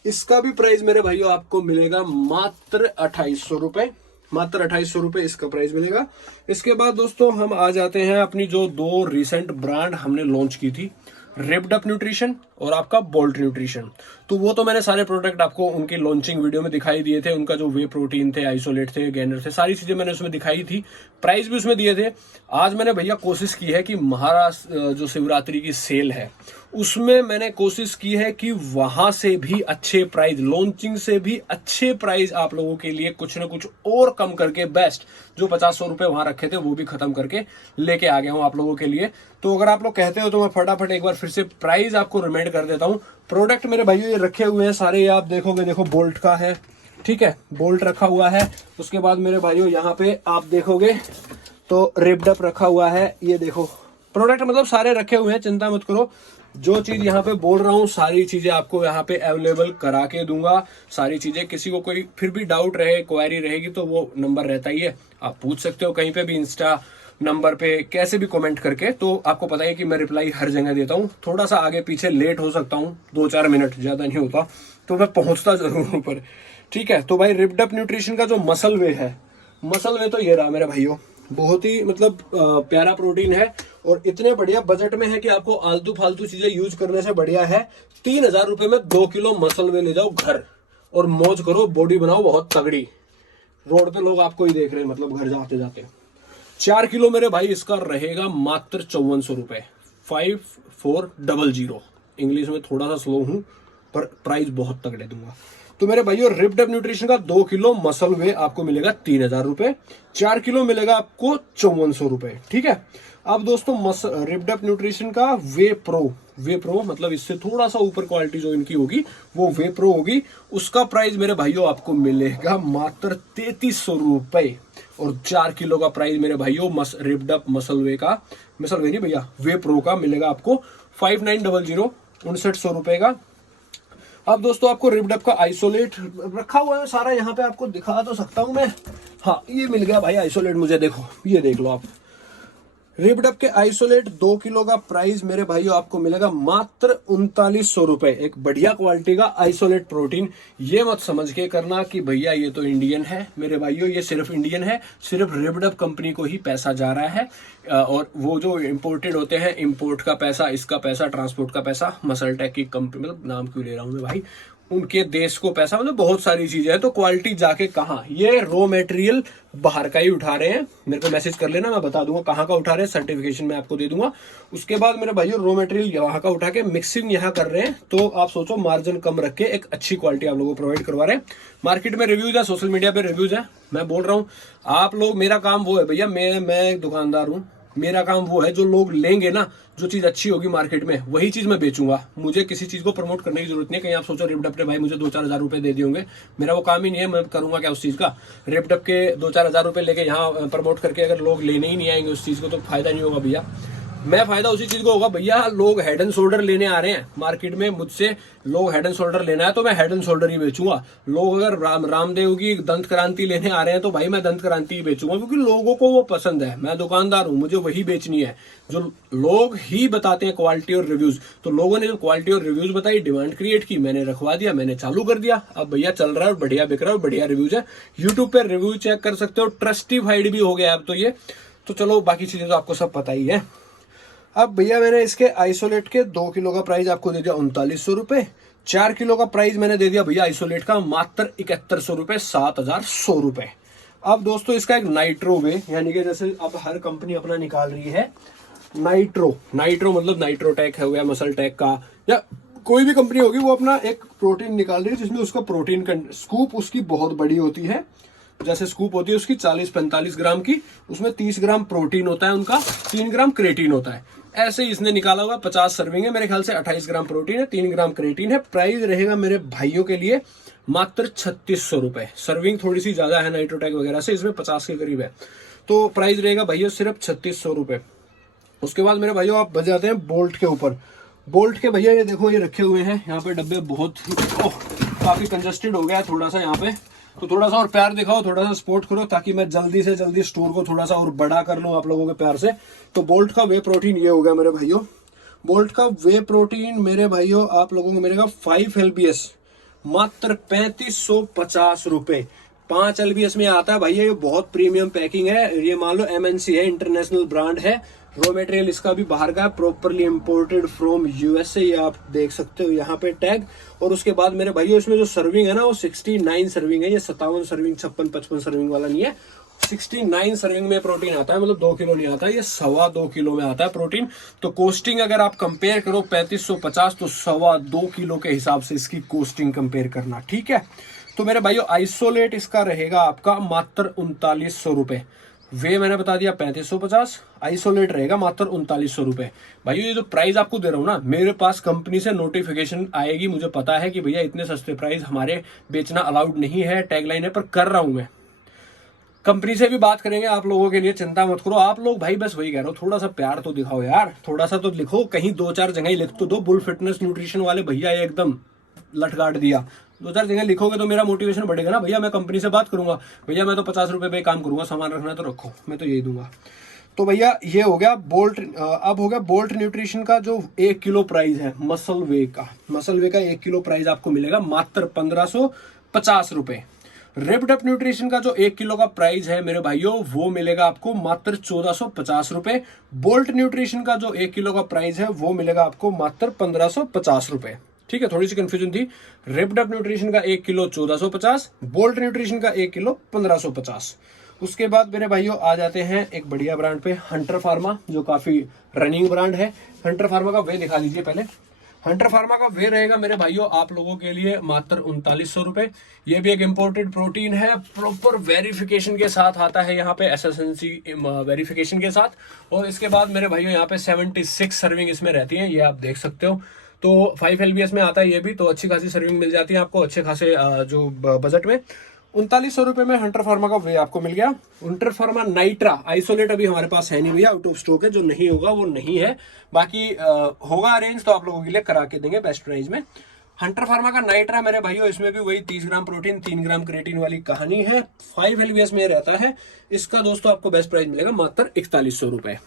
इसका भी प्राइस मेरे भाइयों आपको मिलेगा मात्र 2800 रुपए, मात्र 2800 रुपए इसका प्राइस मिलेगा। इसके बाद दोस्तों हम आ जाते हैं अपनी जो 2 रिसेंट ब्रांड हमने लॉन्च की थी, रिप्ड अप न्यूट्रिशन और आपका बोल्ट न्यूट्रिशन। तो वो तो मैंने सारे प्रोडक्ट आपको उनकी लॉन्चिंग वीडियो में दिखाई दिए थे, उनका जो वे प्रोटीन थे, आइसोलेट थे, गेनर थे, सारी चीजें मैंने उसमें दिखाई थी, प्राइस भी उसमें दिए थे। आज मैंने भैया कोशिश की है कि महाराष्ट्र जो शिवरात्रि की सेल है उसमें मैंने कोशिश की है कि वहां से भी अच्छे प्राइस, लॉन्चिंग से भी अच्छे प्राइस आप लोगों के लिए कुछ ना कुछ और कम करके बेस्ट, जो 50-100 रुपए वहां रखे थे वो भी खत्म करके लेके आ गया हूं आप लोगों के लिए। तो अगर आप लोग कहते हो तो मैं फटाफट एक बार फिर से प्राइस आपको रिमाइंड कर देता हूं। प्रोडक्ट मेरे भाइयों ये रखे हुए हैं सारे, ये आप देखोगे, देखो बोल्ट का है, ठीक है, बोल्ट रखा हुआ है। उसके बाद मेरे भाइयों यहाँ पे आप देखोगे तो रिप्ड रखा हुआ है, ये देखो प्रोडक्ट मतलब सारे रखे हुए हैं, चिंता मत करो। जो चीज यहाँ पे बोल रहा हूँ सारी चीजें आपको यहाँ पे अवेलेबल करा के दूंगा। सारी चीजें, किसी को कोई फिर भी डाउट रहे, क्वेरी रहेगी तो वो नंबर रहता ही है, आप पूछ सकते हो कहीं पे भी, इंस्टा नंबर पे कैसे भी कमेंट करके। तो आपको पता है कि मैं रिप्लाई हर जगह देता हूँ। थोड़ा सा आगे पीछे लेट हो सकता हूँ, 2-4 मिनट, ज्यादा नहीं होता, तो मैं पहुंचता जरूर हूँ पर, ठीक है। तो भाई रिप्ड अप न्यूट्रिशन का जो मसल वे है, मसल वे तो ये रहा मेरे भाइयों, बहुत ही मतलब प्यारा प्रोटीन है और इतने बढ़िया बजट में है कि आपको आलतू फालतू चीजें यूज करने से बढ़िया है 3,000 रुपए में 2 किलो मसल वे ले जाओ घर और मौज करो, बॉडी बनाओ बहुत तगड़ी। रोड पे लोग आपको ही देख रहे हैं, मतलब घर जाते जाते। 4 किलो मेरे भाई इसका रहेगा मात्र 5400 रुपए, 5400। इंग्लिश में थोड़ा सा स्लो हूं पर प्राइस बहुत तगड़े दूंगा। तो मेरे भाइयों रिप्ड अप न्यूट्रिशन का 2 किलो मसल वे आपको मिलेगा 3,000 रुपए, 4 किलो मिलेगा आपको 5400 रुपए, ठीक है। अब दोस्तों रिप्ड अप न्यूट्रिशन का वे प्रो मतलब इससे थोड़ा सा ऊपर क्वालिटी जो इनकी होगी वो वे प्रो होगी, उसका प्राइस मेरे भाइयों आपको मिलेगा मात्र 3300 रुपए। और 4 किलो का प्राइस मेरे भाइयों रिप्ड अप मसल वे नहीं भैया, वे प्रो का मिलेगा आपको 5900, 6900 रुपए का। अब दोस्तों आपको रिप्ड अप का आइसोलेट रखा हुआ है सारा, यहाँ पे आपको दिखा तो सकता हूं मैं, हाँ ये मिल गया भाई आइसोलेट मुझे, देखो ये देख लो आप। रिप्ड अप के आइसोलेट 2 किलो का प्राइस मेरे भाइयों आपको मिलेगा मात्र 3900 रुपए। एक बढ़िया क्वालिटी का आइसोलेट प्रोटीन। ये मत समझ के करना कि भैया ये तो इंडियन है, मेरे भाइयों ये सिर्फ इंडियन है, सिर्फ रिप्ड अप कंपनी को ही पैसा जा रहा है। और वो जो इंपोर्टेड होते हैं, इंपोर्ट का पैसा, इसका पैसा, ट्रांसपोर्ट का पैसा, मसल टेक की कंपनी, मतलब नाम क्यों ले रहा हूं मैं भाई, उनके देश को पैसा, मतलब बहुत सारी चीजें हैं। तो क्वालिटी जाके कहाँ, ये रॉ मटेरियल बाहर का ही उठा रहे हैं, मेरे को मैसेज कर लेना, मैं बता दूंगा कहाँ का उठा रहे हैं, सर्टिफिकेशन मैं आपको दे दूंगा। उसके बाद मेरे भाइयों रॉ मटेरियल वहां का उठा के मिक्सिंग यहाँ कर रहे हैं, तो आप सोचो मार्जिन कम रख के एक अच्छी क्वालिटी आप लोगों को प्रोवाइड करवा रहे हैं। मार्केट में रिव्यूज है, सोशल मीडिया पे रिव्यूज है, मैं बोल रहा हूँ आप लोग, मेरा काम वो है भैया, मैं दुकानदार हूँ, मेरा काम वो है, जो लोग लेंगे ना, जो चीज अच्छी होगी मार्केट में वही चीज मैं बेचूंगा। मुझे किसी चीज को प्रमोट करने की जरूरत नहीं है। कहीं आप सोचो रिप्ड भाई मुझे 2-4 हजार रुपए दे दिए होंगे, मेरा वो काम ही नहीं है, मैं करूंगा क्या उस चीज का। रिप्ड के 2-4 हजार रुपए लेके यहाँ प्रमोट करके अगर लोग लेने ही नहीं आएंगे उस चीज को तो फायदा नहीं होगा भैया। मैं फायदा उसी चीज को होगा भैया, लोग हेड एंड शोल्डर लेने आ रहे हैं मार्केट में मुझसे, लोग हेड एंड शोल्डर लेना है तो मैं हेड एंड शोल्डर ही बेचूंगा। लोग अगर रामदेव की दंत क्रांति लेने आ रहे हैं तो भाई मैं दंत क्रांति ही बेचूंगा, क्योंकि लोगों को वो पसंद है। मैं दुकानदार हूं, मुझे वही बेचनी है जो लोग ही बताते हैं, क्वालिटी और रिव्यूज। तो लोगों ने जो क्वालिटी और रिव्यूज बताई, डिमांड क्रिएट की, मैंने रखवा दिया, मैंने चालू कर दिया। अब भैया चल रहा है और बढ़िया बिक रहा है, बढ़िया रिव्यूज है। यूट्यूब पे रिव्यू चेक कर सकते हो, ट्रस्टिफाइड भी हो गया अब तो ये। तो चलो बाकी चीजें तो आपको सब पता ही है। अब भैया मैंने इसके आइसोलेट के 2 किलो का प्राइस आपको दे दिया 3900 रुपए, 4 किलो का प्राइस मैंने दे दिया भैया आइसोलेट का मात्र 7100 रुपए, 7100 रुपए। अब दोस्तों इसका एक नाइट्रो वे, यानी कि जैसे अब हर कंपनी अपना निकाल रही है नाइट्रो मतलब नाइट्रोटेक है, मसल टेक का, या कोई भी कंपनी होगी वो अपना एक प्रोटीन निकाल रही है जिसमें उसका प्रोटीन स्कूप उसकी बहुत बड़ी होती है। जैसे स्कूप होती है उसकी 40-45 ग्राम की, उसमें 30 ग्राम प्रोटीन होता है उनका, 3 ग्राम क्रेटीन होता है। ऐसे ही इसने निकाला हुआ 50 सर्विंग है, मेरे ख्याल से 28 ग्राम प्रोटीन है, 3 ग्राम क्रेटीन है। प्राइस रहेगा मेरे भाइयों के लिए मात्र 3600 रुपए। सर्विंग थोड़ी सी ज्यादा है नाइट्रोटेक वगैरह से, इसमें 50 के करीब है, तो प्राइस रहेगा भैया सिर्फ 3600 रुपए। उसके बाद मेरे भाइयों आप बजाते हैं बोल्ट के ऊपर। बोल्ट के भैया ये देखो ये रखे हुए हैं यहाँ पे डब्बे, बहुत काफी कंजस्टेड हो गया है थोड़ा सा यहाँ पे, तो थोड़ा सा और प्यार दिखाओ, थोड़ा सा सपोर्ट करो ताकि मैं जल्दी से जल्दी स्टोर को थोड़ा सा और बड़ा कर लूं आप लोगों के प्यार से। तो बोल्ट का वे प्रोटीन ये हो गया मेरे भाइयों। बोल्ट का वे प्रोटीन मेरे भाइयों आप लोगों को मिलेगा 5 LBS मात्र 3550 रुपए। 5 LBS में आता है भैया, ये बहुत प्रीमियम पैकिंग है, ये मान लो MNC है, इंटरनेशनल ब्रांड है। रॉ मटेरियल इसका भी बाहर का है, प्रॉपरली इंपोर्टेड फ्रॉम USA, ये आप देख सकते हो यहाँ पे टैग। और उसके बाद मेरे भाइयों इसमें जो सर्विंग है ना वो 69 सर्विंग है, ये 57 सर्विंग 56-55 सर्विंग वाला नहीं है। 69 सर्विंग में प्रोटीन आता है, मतलब 2 किलो नहीं आता, ये 2.25 किलो में आता है प्रोटीन। तो कोस्टिंग अगर आप कंपेयर करो 3550 तो 2.25 किलो के हिसाब से इसकी कोस्टिंग कंपेयर करना, ठीक है। तो मेरे भाइयों आइसोलेट इसका रहेगा आपका मात्र 3900 रुपए। वे मैंने बता दिया 3550, आइसोलेट रहेगा मात्र 3900 रुपए। भाइयों ये जो प्राइस आपको दे रहा हूं ना, मेरे पास कंपनी से नोटिफिकेशन आएगी, मुझे पता है कि भैया इतने सस्ते प्राइस हमारे बेचना अलाउड नहीं है, टैगलाइन है, पर कर रहा हूं मैं। कंपनी से भी बात करेंगे आप लोगों के लिए, चिंता मत करो। आप लोग भाई बस वही कह रहा हूँ, थोड़ा सा प्यार तो दिखाओ यार, थोड़ा सा तो लिखो, कहीं 2-4 जगह ही लिख तो दो। बुल फिटनेस न्यूट्रिशन वाले भैया ये एकदम लटकाट दिया, 2-4 जगह लिखोगे तो मेरा मोटिवेशन बढ़ेगा ना। भैया मैं कंपनी से बात करूंगा, भैया मैं तो 50 रुपए पे काम करूंगा, सामान रखना है तो रखो, मैं तो यही दूंगा। तो भैया ये हो गया बोल्ट। अब हो गया बोल्ट न्यूट्रिशन का जो 1 किलो प्राइस है मसल वे का। मसल वे का 1 किलो प्राइस आपको मिलेगा मात्र 1550 रुपए। रिप्ड अप न्यूट्रिशन का जो 1 किलो का प्राइस है मेरे भाइयों, वो मिलेगा आपको मात्र 1450 रुपए। बोल्ट न्यूट्रिशन का जो 1 किलो का प्राइस है वो मिलेगा आपको मात्र 1550 रुपए, ठीक है। थोड़ी सी कंफ्यूजन थी। रिप्ड अप न्यूट्रिशन का 1 किलो 1450, बोल्ट न्यूट्रिशन का 1 किलो 1550। उसके बाद मेरे भाइयों आ जाते हैं एक बढ़िया ब्रांड पे, हंटर फार्मा, जो काफी रनिंग ब्रांड है। हंटर फार्मा का वे दिखा दीजिए पहले। हंटर फार्मा का वे रहेगा मेरे भाइयों आप लोगों के लिए मात्र 3900 रुपए। ये भी एक इंपोर्टेड प्रोटीन है, प्रॉपर वेरिफिकेशन के साथ आता है यहाँ पे, एसएसएनसी वेरिफिकेशन के साथ। और इसके बाद मेरे भाइयों यहाँ पे 76 सर्विंग इसमें रहती है, ये आप देख सकते हो। तो 5 LBS में आता है ये भी, तो अच्छी खासी सर्विंग मिल जाती है आपको अच्छे खासे जो बजट में। 3900 रुपए में हंटर फार्मा का वे आपको मिल गया। हंटर फार्मा नाइट्रा आइसोलेट अभी हमारे पास है नहीं भैया, आउट ऑफ स्टॉक है, जो नहीं होगा वो नहीं है, बाकी होगा अरेंज तो आप लोगों के लिए करा के देंगे बेस्ट प्राइस में। हंटर फार्मा का नाइट्रा मेरे भाइयों, इसमें भी वही 30 ग्राम प्रोटीन 3 ग्राम क्रेटीन वाली कहानी है, 5 LBS में रहता है। इसका दोस्तों आपको बेस्ट प्राइस मिलेगा मात्र 4100 रुपए।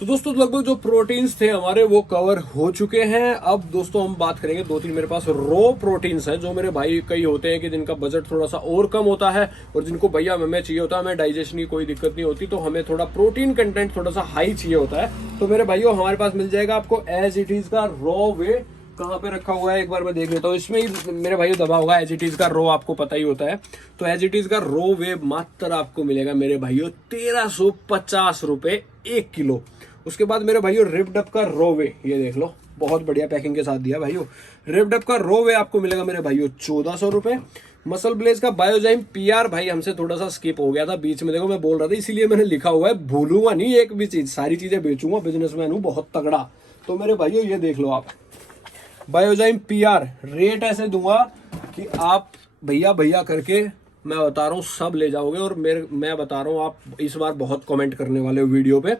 तो दोस्तों लगभग जो प्रोटीन्स थे हमारे वो कवर हो चुके हैं। अब दोस्तों हम बात करेंगे 2-3 मेरे पास रो प्रोटीन्स हैं, जो मेरे भाई कई होते हैं कि जिनका बजट थोड़ा सा और कम होता है और जिनको भैया हमें चाहिए होता है, हमें डाइजेशन की कोई दिक्कत नहीं होती, तो हमें थोड़ा प्रोटीन कंटेंट थोड़ा सा हाई चाहिए होता है। तो मेरे भाइयों हमारे पास मिल जाएगा आपको एज इट इज का रो वे। कहाँ पे रखा हुआ है एक बार मैं देख लेता हूँ, इसमें ही मेरे भाइयों दबा होगा, एज इट इज का रो आपको पता ही होता है। तो एज इट इज का रो वे मात्र आपको मिलेगा मेरे भाइयों 1350 रुपए 1 किलो। उसके बाद मेरे भाइयों रिप्ड अप का रो वे, ये देख लो बहुत बढ़िया पैकिंग के साथ दिया भाइयों। रिप्ड अप का रो वे आपको मिलेगा मेरे भाइयों 1400 रुपए। मसल ब्लेज का बायोजाइम पीआर भाई हमसे थोड़ा सा स्किप हो गया था बीच में, देखो मैं बोल रहा था इसीलिए मैंने लिखा हुआ है, भूलूंगा नहीं एक भी चीज, सारी चीजें बेचूंगा, बिजनेसमैन हूं बहुत तगड़ा। तो मेरे भाइयों ये देख लो आप, बायोजाइम पीआर रेट ऐसे दूंगा कि आप भैया भैया करके मैं बता रहा हूँ सब ले जाओगे। और मैं बता रहा हूँ आप इस बार बहुत कमेंट करने वाले हो वीडियो पे।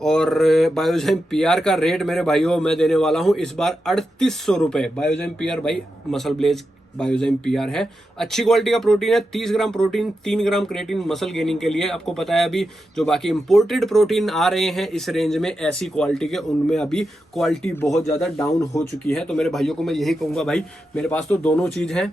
और बायोजाइम पीआर का रेट मेरे भाइयों मैं देने वाला हूं इस बार 3800 रुपए। बायोजाइम पीआर भाई मसल ब्लेज बायोजाइम पीआर है, अच्छी क्वालिटी का प्रोटीन है, 30 ग्राम प्रोटीन 3 ग्राम क्रेटीन मसल गेनिंग के लिए। आपको पता है अभी जो बाकी इंपोर्टेड प्रोटीन आ रहे हैं इस रेंज में ऐसी क्वालिटी के, उनमें अभी क्वालिटी बहुत ज्यादा डाउन हो चुकी है। तो मेरे भाइयों को मैं यही कहूंगा भाई, मेरे पास तो दोनों चीज है,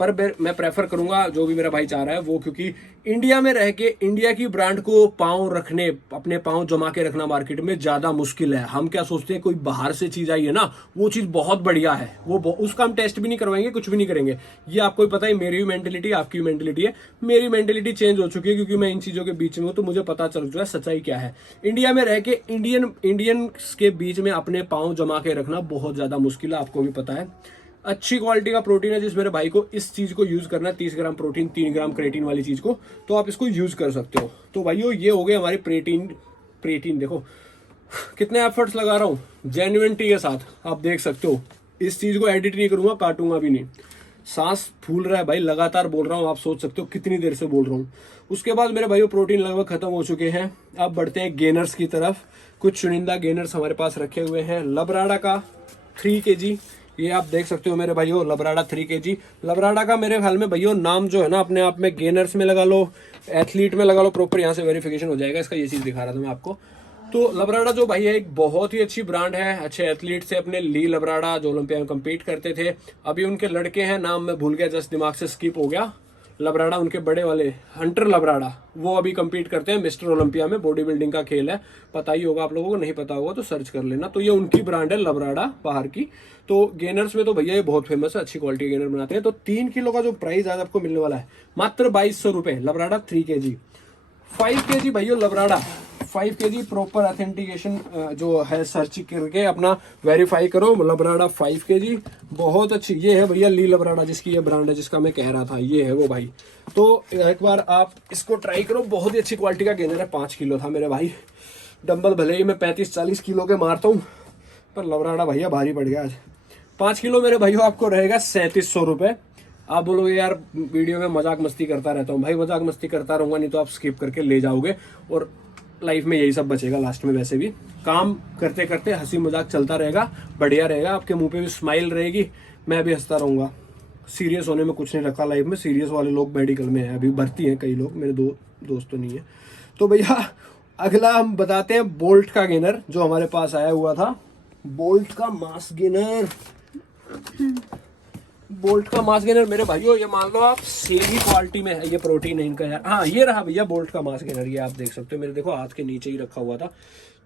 पर मैं प्रेफर करूंगा जो भी मेरा भाई चाह रहा है वो, क्योंकि इंडिया में रह के इंडिया की ब्रांड को पांव रखने, अपने पांव जमा के रखना मार्केट में ज्यादा मुश्किल है। हम क्या सोचते हैं कोई बाहर से चीज आई है ना, वो चीज बहुत बढ़िया है, वो उसका हम टेस्ट भी नहीं करवाएंगे, कुछ भी नहीं करेंगे। ये आपको भी पता है, मेरी भी मेंटेलिटी आपकी मेंटेलिटी है, मेरी मेंटेलिटी चेंज हो चुकी है क्योंकि मैं इन चीजों के बीच में हूं, तो मुझे पता चल चुका है सच्चाई क्या है। इंडिया में रह के इंडियन के बीच में अपने पांव जमा के रखना बहुत ज्यादा मुश्किल है, आपको भी पता है। अच्छी क्वालिटी का प्रोटीन है, जिस मेरे भाई को इस चीज को यूज करना है, 30 ग्राम प्रोटीन 3 ग्राम क्रेटीन वाली चीज को, तो आप इसको यूज कर सकते हो। तो भाइयों ये हो गए हमारे प्रोटीन देखो कितने एफर्ट्स लगा रहा हूं जेन्युइनिटी के साथ, आप देख सकते हो। इस चीज को एडिट नहीं करूंगा, काटूंगा भी नहीं, सांस फूल रहा है भाई, लगातार बोल रहा हूं, आप सोच सकते हो कितनी देर से बोल रहा हूं। उसके बाद मेरे भाइयों प्रोटीन लगभग खत्म हो चुके हैं, अब बढ़ते हैं गेनर्स की तरफ। कुछ चुनिंदा गेनर्स हमारे पास रखे हुए हैं। लबराडा का 3 kg, ये आप देख सकते हो मेरे भाइयों, लबराडा 3 kg। लबराडा का मेरे ख्याल में भाइयों नाम जो है ना, अपने आप में गेनर्स में लगा लो, एथलीट में लगा लो, प्रॉपर यहाँ से वेरिफिकेशन हो जाएगा इसका, ये चीज दिखा रहा था मैं आपको। तो लबराडा जो भाई है एक बहुत ही अच्छी ब्रांड है, अच्छे एथलीट से अपने ली लबराडा जो ओलंपिया में कम्पीट करते थे, अभी उनके लड़के हैं, नाम मैं भूल गया, जस्ट दिमाग से स्किप हो गया, लबराडा उनके बड़े वाले हंटर लबराडा, वो अभी compete करते हैं मिस्टर ओलंपिया में। बॉडी बिल्डिंग का खेल है, पता ही होगा आप लोगों को, नहीं पता होगा तो सर्च कर लेना। तो ये उनकी ब्रांड है लबराडा बाहर की। तो गेनर्स में तो भैया ये बहुत फेमस है, अच्छी क्वालिटी गेनर बनाते हैं। तो 3 किलो का जो प्राइस आज आपको मिलने वाला है मात्र 2200 रुपए। लबराडा 3 kg, 5 kg भैया लबराडा 5 kg प्रॉपर ऑथेंटिकेशन जो है सर्च करके अपना वेरीफाई करो। लबराडा 5 kg बहुत अच्छी। ये है भैया ली लबराडा, जिसकी ये ब्रांड है, जिसका मैं कह रहा था, ये है वो भाई। तो एक बार आप इसको ट्राई करो, बहुत ही अच्छी क्वालिटी का गेनर है। 5 किलो था मेरे भाई। डंबल भले ही मैं 35-40 किलो के मारता हूँ, पर लबराडा भैया भारी पड़ गया आज। 5 किलो मेरे भाइयों आपको रहेगा 3700 रुपये। आप बोलोगे यार वीडियो में मजाक मस्ती करता रहता हूँ। भाई मजाक मस्ती करता रहूंगा, नहीं तो आप स्किप करके ले जाओगे और लाइफ में यही सब बचेगा लास्ट में। वैसे भी काम करते करते हंसी मजाक चलता रहेगा, बढ़िया रहेगा, आपके मुंह पे भी स्माइल रहेगी, मैं भी हंसता रहूंगा। सीरियस होने में कुछ नहीं रखा लाइफ में। सीरियस वाले लोग मेडिकल में हैं, अभी भर्ती हैं कई लोग, मेरे दोस्त तो नहीं है। तो भैया अगला हम बताते हैं बोल्ट का गेनर, जो हमारे पास आया हुआ था। बोल्ट का मास गेनर, बोल्ट का मास गेनर मेरे भाइयों, ये मान लो आप सेम ही क्वालिटी में है। ये प्रोटीन है इनका यार। हाँ ये रहा भैया बोल्ट का मास गेनर, ये आप देख सकते हो। मेरे देखो हाथ के नीचे ही रखा हुआ था,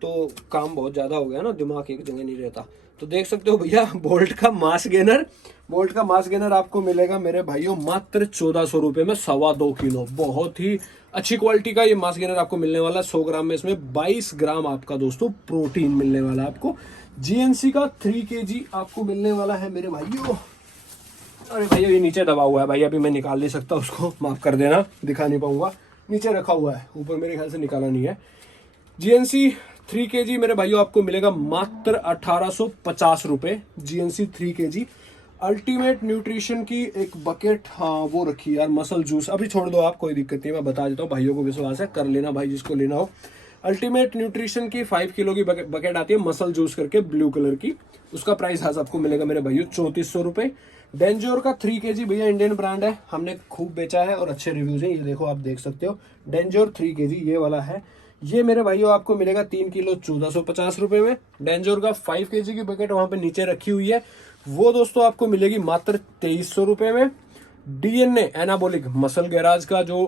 तो काम बहुत ज्यादा हो गया ना, दिमाग एक जगह नहीं रहता। तो देख सकते हो भैया बोल्ट का मास गेनर। बोल्ट का मास गेनर आपको मिलेगा मेरे भाइयों मात्र 1400 रुपये में 2.25 किलो। बहुत ही अच्छी क्वालिटी का ये मास गेनर आपको मिलने वाला है। 100 ग्राम में इसमें 22 ग्राम आपका दोस्तों प्रोटीन मिलने वाला है आपको। जीएनसी का 3 kg आपको मिलने वाला है मेरे भाइयों। अरे भैया ये नीचे दबा हुआ है भाई, अभी मैं निकाल नहीं सकता उसको, माफ कर देना, दिखा नहीं पाऊंगा। नीचे रखा हुआ है, ऊपर मेरे ख्याल से निकाला नहीं है। जीएनसी 3 kg मेरे भाइयों आपको मिलेगा मात्र 1850 रुपए। GNC 3 kg। अल्टीमेट न्यूट्रिशन की एक बकेट, हाँ वो रखी यार, मसल जूस। अभी छोड़ दो आप, कोई दिक्कत नहीं, मैं बता देता हूँ, भाइयों को विश्वास है, कर लेना भाई जिसको लेना हो। अल्टीमेट न्यूट्रिशन की 5 किलो की बकेट आती है मसल जूस करके, ब्लू कलर की। उसका प्राइस आज आपको मिलेगा मेरे भाइयों 3400 रुपए। डेंजोर का 3 kg भैया इंडियन ब्रांड है, हमने खूब बेचा है और अच्छे रिव्यूज हैं। ये देखो आप देख सकते हो, डेंजोर 3 kg ये वाला है। ये मेरे भाइयों आपको मिलेगा 3 किलो 1450 रुपए में। डेंजोर का 5 kg की बकेट वहां पे नीचे रखी हुई है, वो दोस्तों आपको मिलेगी मात्र 2300 रुपए में। डीएनए एनाबोलिक मसल गैराज का जो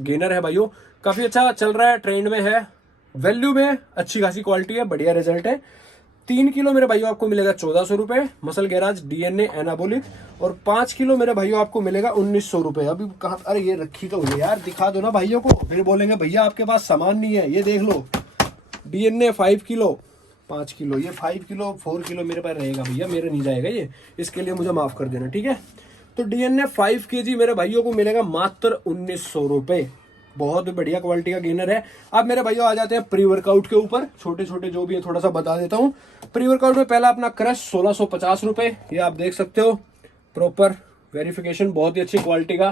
गेनर है भाइयों, काफी अच्छा चल रहा है, ट्रेंड में है, वैल्यू में अच्छी खासी क्वालिटी है, बढ़िया रिजल्ट है। 3 किलो मेरे भाइयों आपको मिलेगा 1400 रुपए मसल गैराज डीएनए एनाबोलिक। और 5 किलो मेरे भाइयों आपको मिलेगा 1900 रुपए। अभी कहा, अरे ये रखी तो हुई यार, दिखा दो ना भाइयों को, फिर बोलेंगे भैया आपके पास सामान नहीं है। ये देख लो, डीएनए 5 किलो 5 किलो, ये 5 किलो 4 किलो मेरे पास रहेगा भैया, मेरे नहीं जाएगा ये, इसके लिए मुझे माफ कर देना, ठीक है। तो डीएनए 5 kg मेरे भाइयों को मिलेगा मात्र 1900 रुपए। बहुत बढ़िया क्वालिटी का गेनर है। अब मेरे भाइयों आ जाते हैं प्री वर्कआउट के ऊपर, छोटे छोटे जो भी है थोड़ा सा बता देता हूँ। प्री वर्कआउट में पहला अपना क्रश 1650 रुपए, ये आप देख सकते हो, प्रॉपर वेरिफिकेशन, बहुत ही अच्छी क्वालिटी का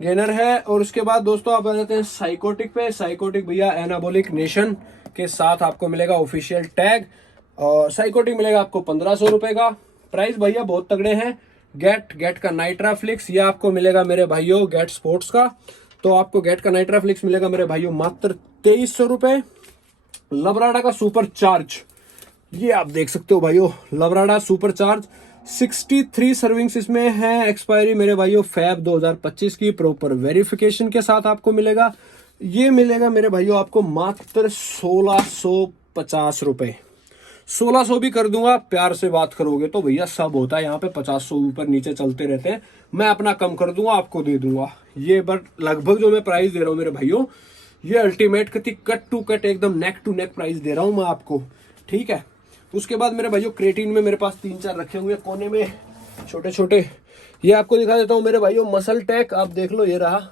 गेनर है। और उसके बाद दोस्तों आप आ जाते हैं साइकोटिक पे। साइकोटिक भैया एनाबोलिक नेशन के साथ आपको मिलेगा ऑफिशियल टैग, और साइकोटिक मिलेगा आपको 1500 रुपए का। प्राइस भैया बहुत तगड़े हैं। गेट का नाइट्रा फ्लिक्स, ये आपको मिलेगा मेरे भाइयों गेट स्पोर्ट्स का, तो आपको गेट का नाइट्रा फ्लिक्स मिलेगा मेरे भाइयों मात्र 2300 रुपए। लबराडा का सुपर चार्ज, ये आप देख सकते हो भाइयों, लबराडा सुपर चार्ज 63 सर्विंग्स इसमें है। एक्सपायरी मेरे भाइयों फैब 2025 की, प्रॉपर वेरिफिकेशन के साथ आपको मिलेगा। ये मिलेगा मेरे भाइयों आपको मात्र 1650 रुपए। 1600 भी कर दूंगा, प्यार से बात करोगे तो भैया सब होता है यहाँ पे, 50 ऊपर नीचे चलते रहते हैं, मैं अपना कम कर दूंगा, आपको दे दूंगा ये। बट लगभग जो मैं प्राइस दे रहा हूँ मेरे भाइयों, ये अल्टीमेट कट टू कट एकदम नेक टू नेक प्राइस दे रहा हूँ मैं आपको, ठीक है। उसके बाद मेरे भाइयों क्रेटीन में मेरे पास 3-4 रखे हुए कोने में छोटे छोटे, ये आपको दिखा देता हूँ मेरे भाइयों। मसल टैक आप देख लो, ये रहा,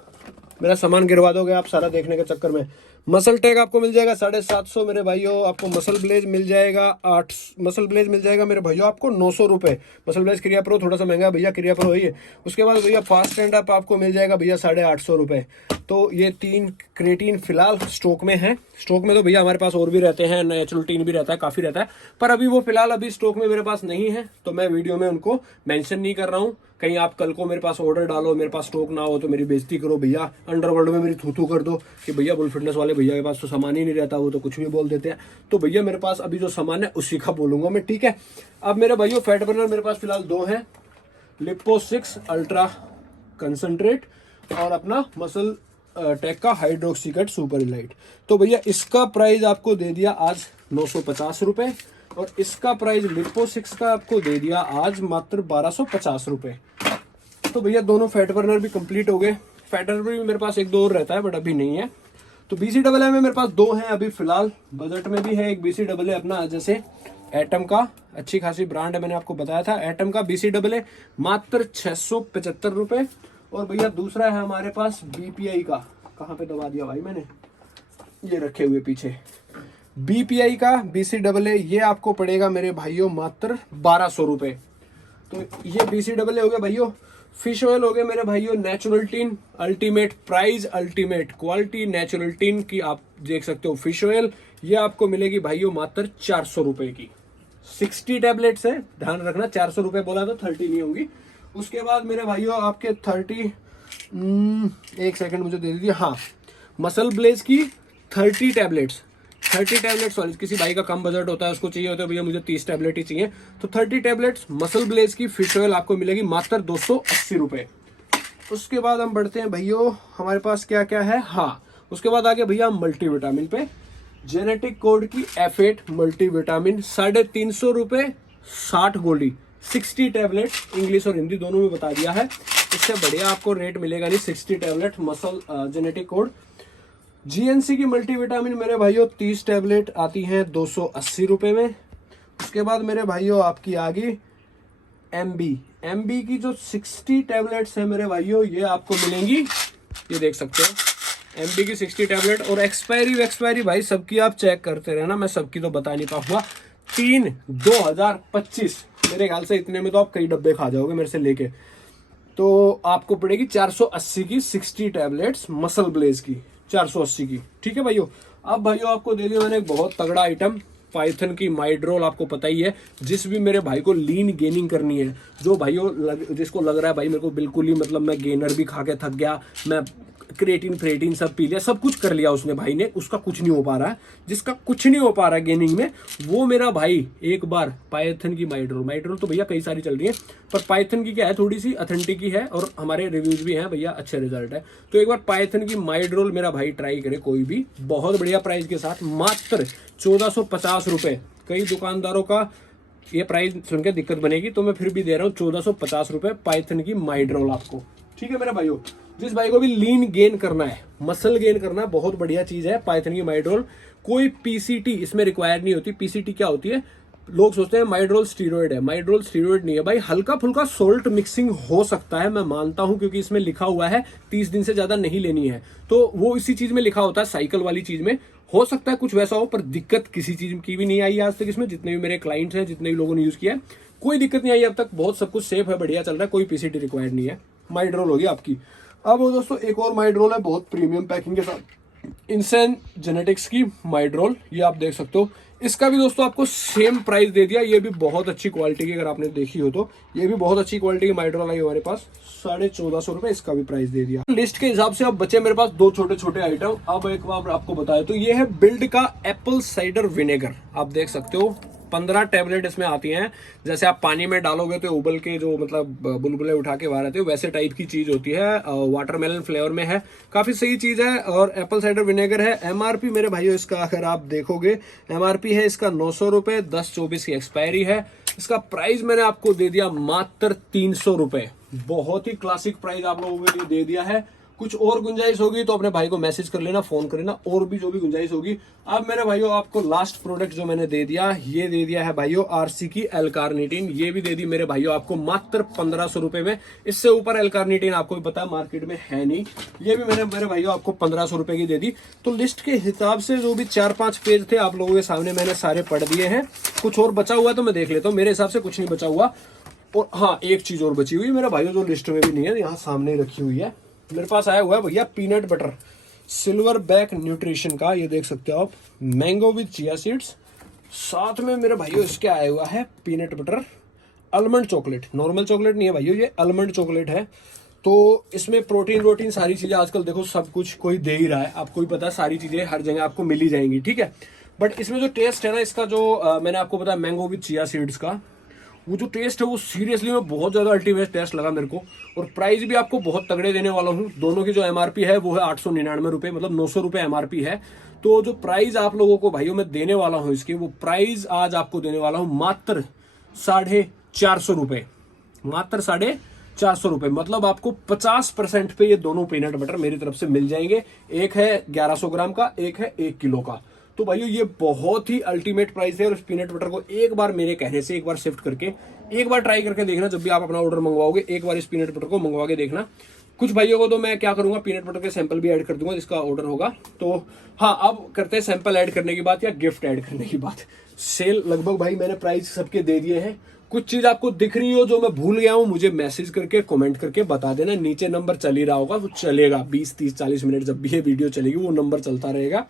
मेरा सामान गिरवा दोगे आप सारा देखने के चक्कर में। मसल टैग आपको मिल जाएगा 750 मेरे भाइयों। आपको मसल ब्लेज मिल जाएगा 8, मसल ब्लेज मिल जाएगा मेरे भाइयों आपको 900 रुपए। मसल ब्लेज क्रिया प्रो थोड़ा सा महंगा भैया, क्रिया प्रो है ये। उसके बाद भैया फास्ट स्टैंड अप आपको मिल जाएगा भैया 850 रुपए। तो ये 3 क्रेटीन फिलहाल स्टॉक में है। स्टॉक में तो भैया हमारे पास और भी रहते हैं, नेचुरल टीन भी रहता है, काफी रहता है, पर अभी वो फिलहाल अभी स्टॉक में मेरे पास नहीं है, तो मैं वीडियो में उनको मेंशन नहीं कर रहा हूँ। कहीं आप कल को मेरे पास ऑर्डर डालो, मेरे पास स्टॉक ना हो तो मेरी बेइज्जती करो भैया, अंडरवर्ल्ड में मेरी थू कर दो कि भैया बुल फिटनेस वाले भैया के पास तो सामान ही नहीं रहता, वो तो कुछ भी बोल देते हैं। तो भैया मेरे पास अभी जो सामान है उसी का बोलूंगा मैं, ठीक है। अब मेरे भाइयों फैट बर्नर मेरे पास फिलहाल 2 हैं, लिपो 6 अल्ट्रा कंसंट्रेट और अपना मसल टेक का हाइड्रोक्सी कट सुपर इलाइट। तो भैया इसका प्राइस आपको दे दिया आज 950 रुपये, और इसका प्राइस लिपो6 का आपको दे दिया आज मात्र 1250 रुपये। तो भैया दोनों फैट बर्नर भी कंप्लीट हो गए। फैट बर्नर भी मेरे पास एक दो और रहता है बट अभी नहीं है। तो BCAA में मेरे पास दो हैं अभी फिलहाल। बजट में भी है एक BCAA अपना, जैसे एटम का अच्छी खासी ब्रांड है, मैंने आपको बताया था। एटम का BCAA मात्र 675 रुपये। और भैया दूसरा है हमारे पास BPI का, कहाँ पे दबा दिया भाई मैंने, ये रखे हुए पीछे, BPI का BCAA, ये आपको पड़ेगा मेरे भाइयों मात्र 1200 रुपये। तो ये BCAA हो गया भाइयों। फिश ऑयल हो गया मेरे भाइयों नेचुरल्टीन अल्टीमेट प्राइस, अल्टीमेट क्वालिटी नेचुरल्टीन की आप देख सकते हो फिश ऑयल, ये आपको मिलेगी भाइयों मात्र 400 रुपए की। 60 टैबलेट्स है, ध्यान रखना 400 रुपए बोला तो 30 नहीं होंगी। उसके बाद मेरे भाइयों आपके 30 एक सेकंड मुझे दे दीजिए, हाँ, मसल ब्लेज की 30 टैबलेट्स, 30 टैबलेट्स वाली, किसी भाई का कम बजट होता है उसको चाहिए होता है भैया मुझे 30 टैबलेट ही चाहिए, तो 30 टैबलेट्स मसल ब्लेज की फिश ऑयल आपको मिलेगी मात्र 280 रुपये। उसके बाद हम बढ़ते हैं भैया, हमारे पास क्या क्या है, हाँ, उसके बाद आगे भैया मल्टीविटामिन पे। जेनेटिक कोड की F8 मल्टीविटामिन 350 रुपये, 60 गोली, 60 टैबलेट, इंग्लिश और हिंदी दोनों में बता दिया है। इससे बढ़िया आपको रेट मिलेगा नहीं। 60 tablet muscle genetic code. GNC की मल्टीविटामिन मेरे भाइयों 30 टैबलेट आती हैं 280 रुपये में। उसके बाद मेरे भाइयों आपकी आ गई MB की जो 60 टैबलेट्स हैं मेरे भाइयों, ये आपको मिलेंगी, ये देख सकते हो MB की 60 टैबलेट। और एक्सपायरी भाई सबकी आप चेक करते रहना, मैं सबकी तो बता नहीं पाऊंगा। 3/2025 मेरे ख्याल से इतने में तो आप कई डब्बे खा जाओगे मेरे से लेके। तो आपको पड़ेगी 480 की 60 टैबलेट्स मसल ब्लेज की, 480 की, ठीक है भाइयों। अब भाइयों आपको दे दिया मैंने एक बहुत तगड़ा आइटम, पाइथन की माइड्रोल, आपको पता ही है। जिस भी मेरे भाई को लीन गेनिंग करनी है, जो भाइयों जिसको लग रहा है भाई मेरे को बिल्कुल ही मतलब मैं गेनर भी खा के थक गया, मैं क्रिएटिन सब पी लिया, सब कुछ कर लिया उसने भाई ने, उसका कुछ नहीं हो पा रहा है, जिसका कुछ नहीं हो पा रहा है गेनिंग में, वो मेरा भाई एक बार पाइथन की माइड्रोल तो भैया कई सारी चल रही है, पर पाइथन की क्या है थोड़ी सी ऑथेंटिक ही है और हमारे रिव्यूज भी हैं भैया, अच्छे रिजल्ट है। तो एक बार पाइथन की माइड्रोल मेरा भाई ट्राई करे कोई भी, बहुत बढ़िया प्राइस के साथ, मात्र 1450 रुपये। कई दुकानदारों का ये प्राइस सुन के दिक्कत बनेगी, तो मैं फिर भी दे रहा हूँ 1450 रुपये पाइथन की माइड्रोल आपको, ठीक है मेरे भाइयों। जिस भाई को भी लीन गेन करना है, मसल गेन करना है, बहुत बढ़िया चीज है पाइथन की माइड्रोल। कोई PCT इसमें रिक्वायर नहीं होती। PCT क्या होती है, लोग सोचते हैं माइड्रोल स्टीरॉयड है, माइड्रोल स्टीरॉयड नहीं है भाई। हल्का फुल्का सोल्ट मिक्सिंग हो सकता है, मैं मानता हूं, क्योंकि इसमें लिखा हुआ है 30 दिन से ज्यादा नहीं लेनी है, तो वो इसी चीज में लिखा होता है, साइकिल वाली चीज में हो सकता है कुछ वैसा हो, पर दिक्कत किसी चीज की भी नहीं आई आज तक इसमें। जितने भी मेरे क्लाइंट्स हैं, जितने भी लोगों ने यूज किया है, कोई दिक्कत नहीं आई अब तक, बहुत सब कुछ सेफ है, बढ़िया चल रहा है, कोई PCT रिक्वायर्ड नहीं है। माइड्रोल होगी आपकी। अब दोस्तों एक और माइड्रोल है बहुत प्रीमियम पैकिंग के साथ, इंसेन जेनेटिक्स की माइड्रोल, ये आप देख सकते हो। इसका भी दोस्तों आपको सेम प्राइस दे दिया, ये भी बहुत अच्छी क्वालिटी की, अगर आपने देखी हो तो ये भी बहुत अच्छी क्वालिटी की माइड्रोल आई हमारे पास, 1450 रुपए इसका भी प्राइस दे दिया। लिस्ट के हिसाब से अब बचे मेरे पास दो छोटे छोटे आइटम। अब एक बार आपको बताया तो ये है बिल्ड का एप्पल साइडर विनेगर, आप देख सकते हो 15 टैबलेट इसमें आती हैं। जैसे आप पानी में डालोगे तो उबल के जो मतलब बुलबुले उठा के बाहर आते हो, वैसे टाइप की चीज होती है, वाटरमेलन फ्लेवर में है, काफी सही चीज है। और एप्पल साइडर विनेगर है। MRP मेरे भाइयों इसका अगर आप देखोगे, MRP है इसका 900 रुपए, 10/24 की एक्सपायरी है। इसका प्राइस मैंने आपको दे दिया मात्र 300 रुपए, बहुत ही क्लासिक प्राइस आप लोगों के लिए दे दिया है। कुछ और गुंजाइश होगी तो अपने भाई को मैसेज कर लेना, फोन कर लेना, और भी जो भी गुंजाइश होगी। अब मेरे भाइयों आपको लास्ट प्रोडक्ट जो मैंने दे दिया, ये दे दिया है भाइयों RC की L-कार्निटीन, ये भी दे दी मेरे भाइयों आपको मात्र 1500 रुपए में। इससे ऊपर L-कार्निटीन आपको भी पता है मार्केट में है नहीं, ये भी मैंने मेरे भाइयों आपको 1500 रुपए की दे दी। तो लिस्ट के हिसाब से जो भी 4-5 पेज थे आप लोगों के सामने मैंने सारे पढ़ दिए हैं। कुछ और बचा हुआ तो मैं देख लेता हूँ, मेरे हिसाब से कुछ नहीं बचा हुआ। और हाँ, एक चीज और बची हुई मेरे भाइयों, जो लिस्ट में भी नहीं है, यहाँ सामने रखी हुई है, मेरे पास आया हुआ है भैया peanut butter silver back nutrition का, ये देख सकते हो आप, मैंगो विद चिया सीड्स। साथ में मेरे भाइयों इसके आया हुआ है peanut butter almond chocolate, normal chocolate नहीं है भाइयों, ये आलमंड चॉकलेट है। तो इसमें प्रोटीन सारी चीजें आजकल देखो सब कुछ कोई दे ही रहा है, आपको भी पता है, सारी चीजें हर जगह आपको मिल ही जाएंगी, ठीक है। बट इसमें जो टेस्ट है ना इसका, जो मैंने आपको बताया मैंगो विद चिया सीड्स का, वो जो टेस्ट है वो सीरियसली में बहुत ज़्यादा अल्टीमेट टेस्ट लगा मेरे को। और प्राइस भी आपको बहुत तगड़े देने वाला हूँ। दोनों की जो एमआरपी है वो है 899 रुपये, मतलब 900 रुपये एमआरपी है। तो जो प्राइस आप लोगों को भाइयों मैं देने वाला हूँ इसकी, वो प्राइस आज आपको देने वाला हूँ मात्र 450 रुपये, मात्र 450 रुपये। मतलब आपको 50% पे ये दोनों पीनट बटर मेरी तरफ से मिल जाएंगे। एक है 1100 ग्राम का, एक है 1 किलो का। तो भाइयों ये बहुत ही अल्टीमेट प्राइस है। और इस पीनट बटर को एक बार मेरे कहने से एक बार शिफ्ट करके एक बार ट्राई करके देखना। जब भी आप अपना ऑर्डर मंगवाओगे एक बार इस पीनट बटर को मंगवा के देखना। कुछ भाइयों को तो मैं क्या करूंगा, पीनट बटर के सैंपल भी ऐड कर दूंगा जिसका ऑर्डर होगा। तो हाँ, अब करते हैं सैंपल ऐड करने की बात या गिफ्ट ऐड करने की बात। सेल लगभग भाई मैंने प्राइस सबके दे दिए हैं। कुछ चीज आपको दिख रही हो जो मैं भूल गया हूं, मुझे मैसेज करके कमेंट करके बता देना। नीचे नंबर चल ही रहा होगा, वो चलेगा 20 30 40 मिनट जब भी ये वीडियो चलेगी वो नंबर चलता रहेगा।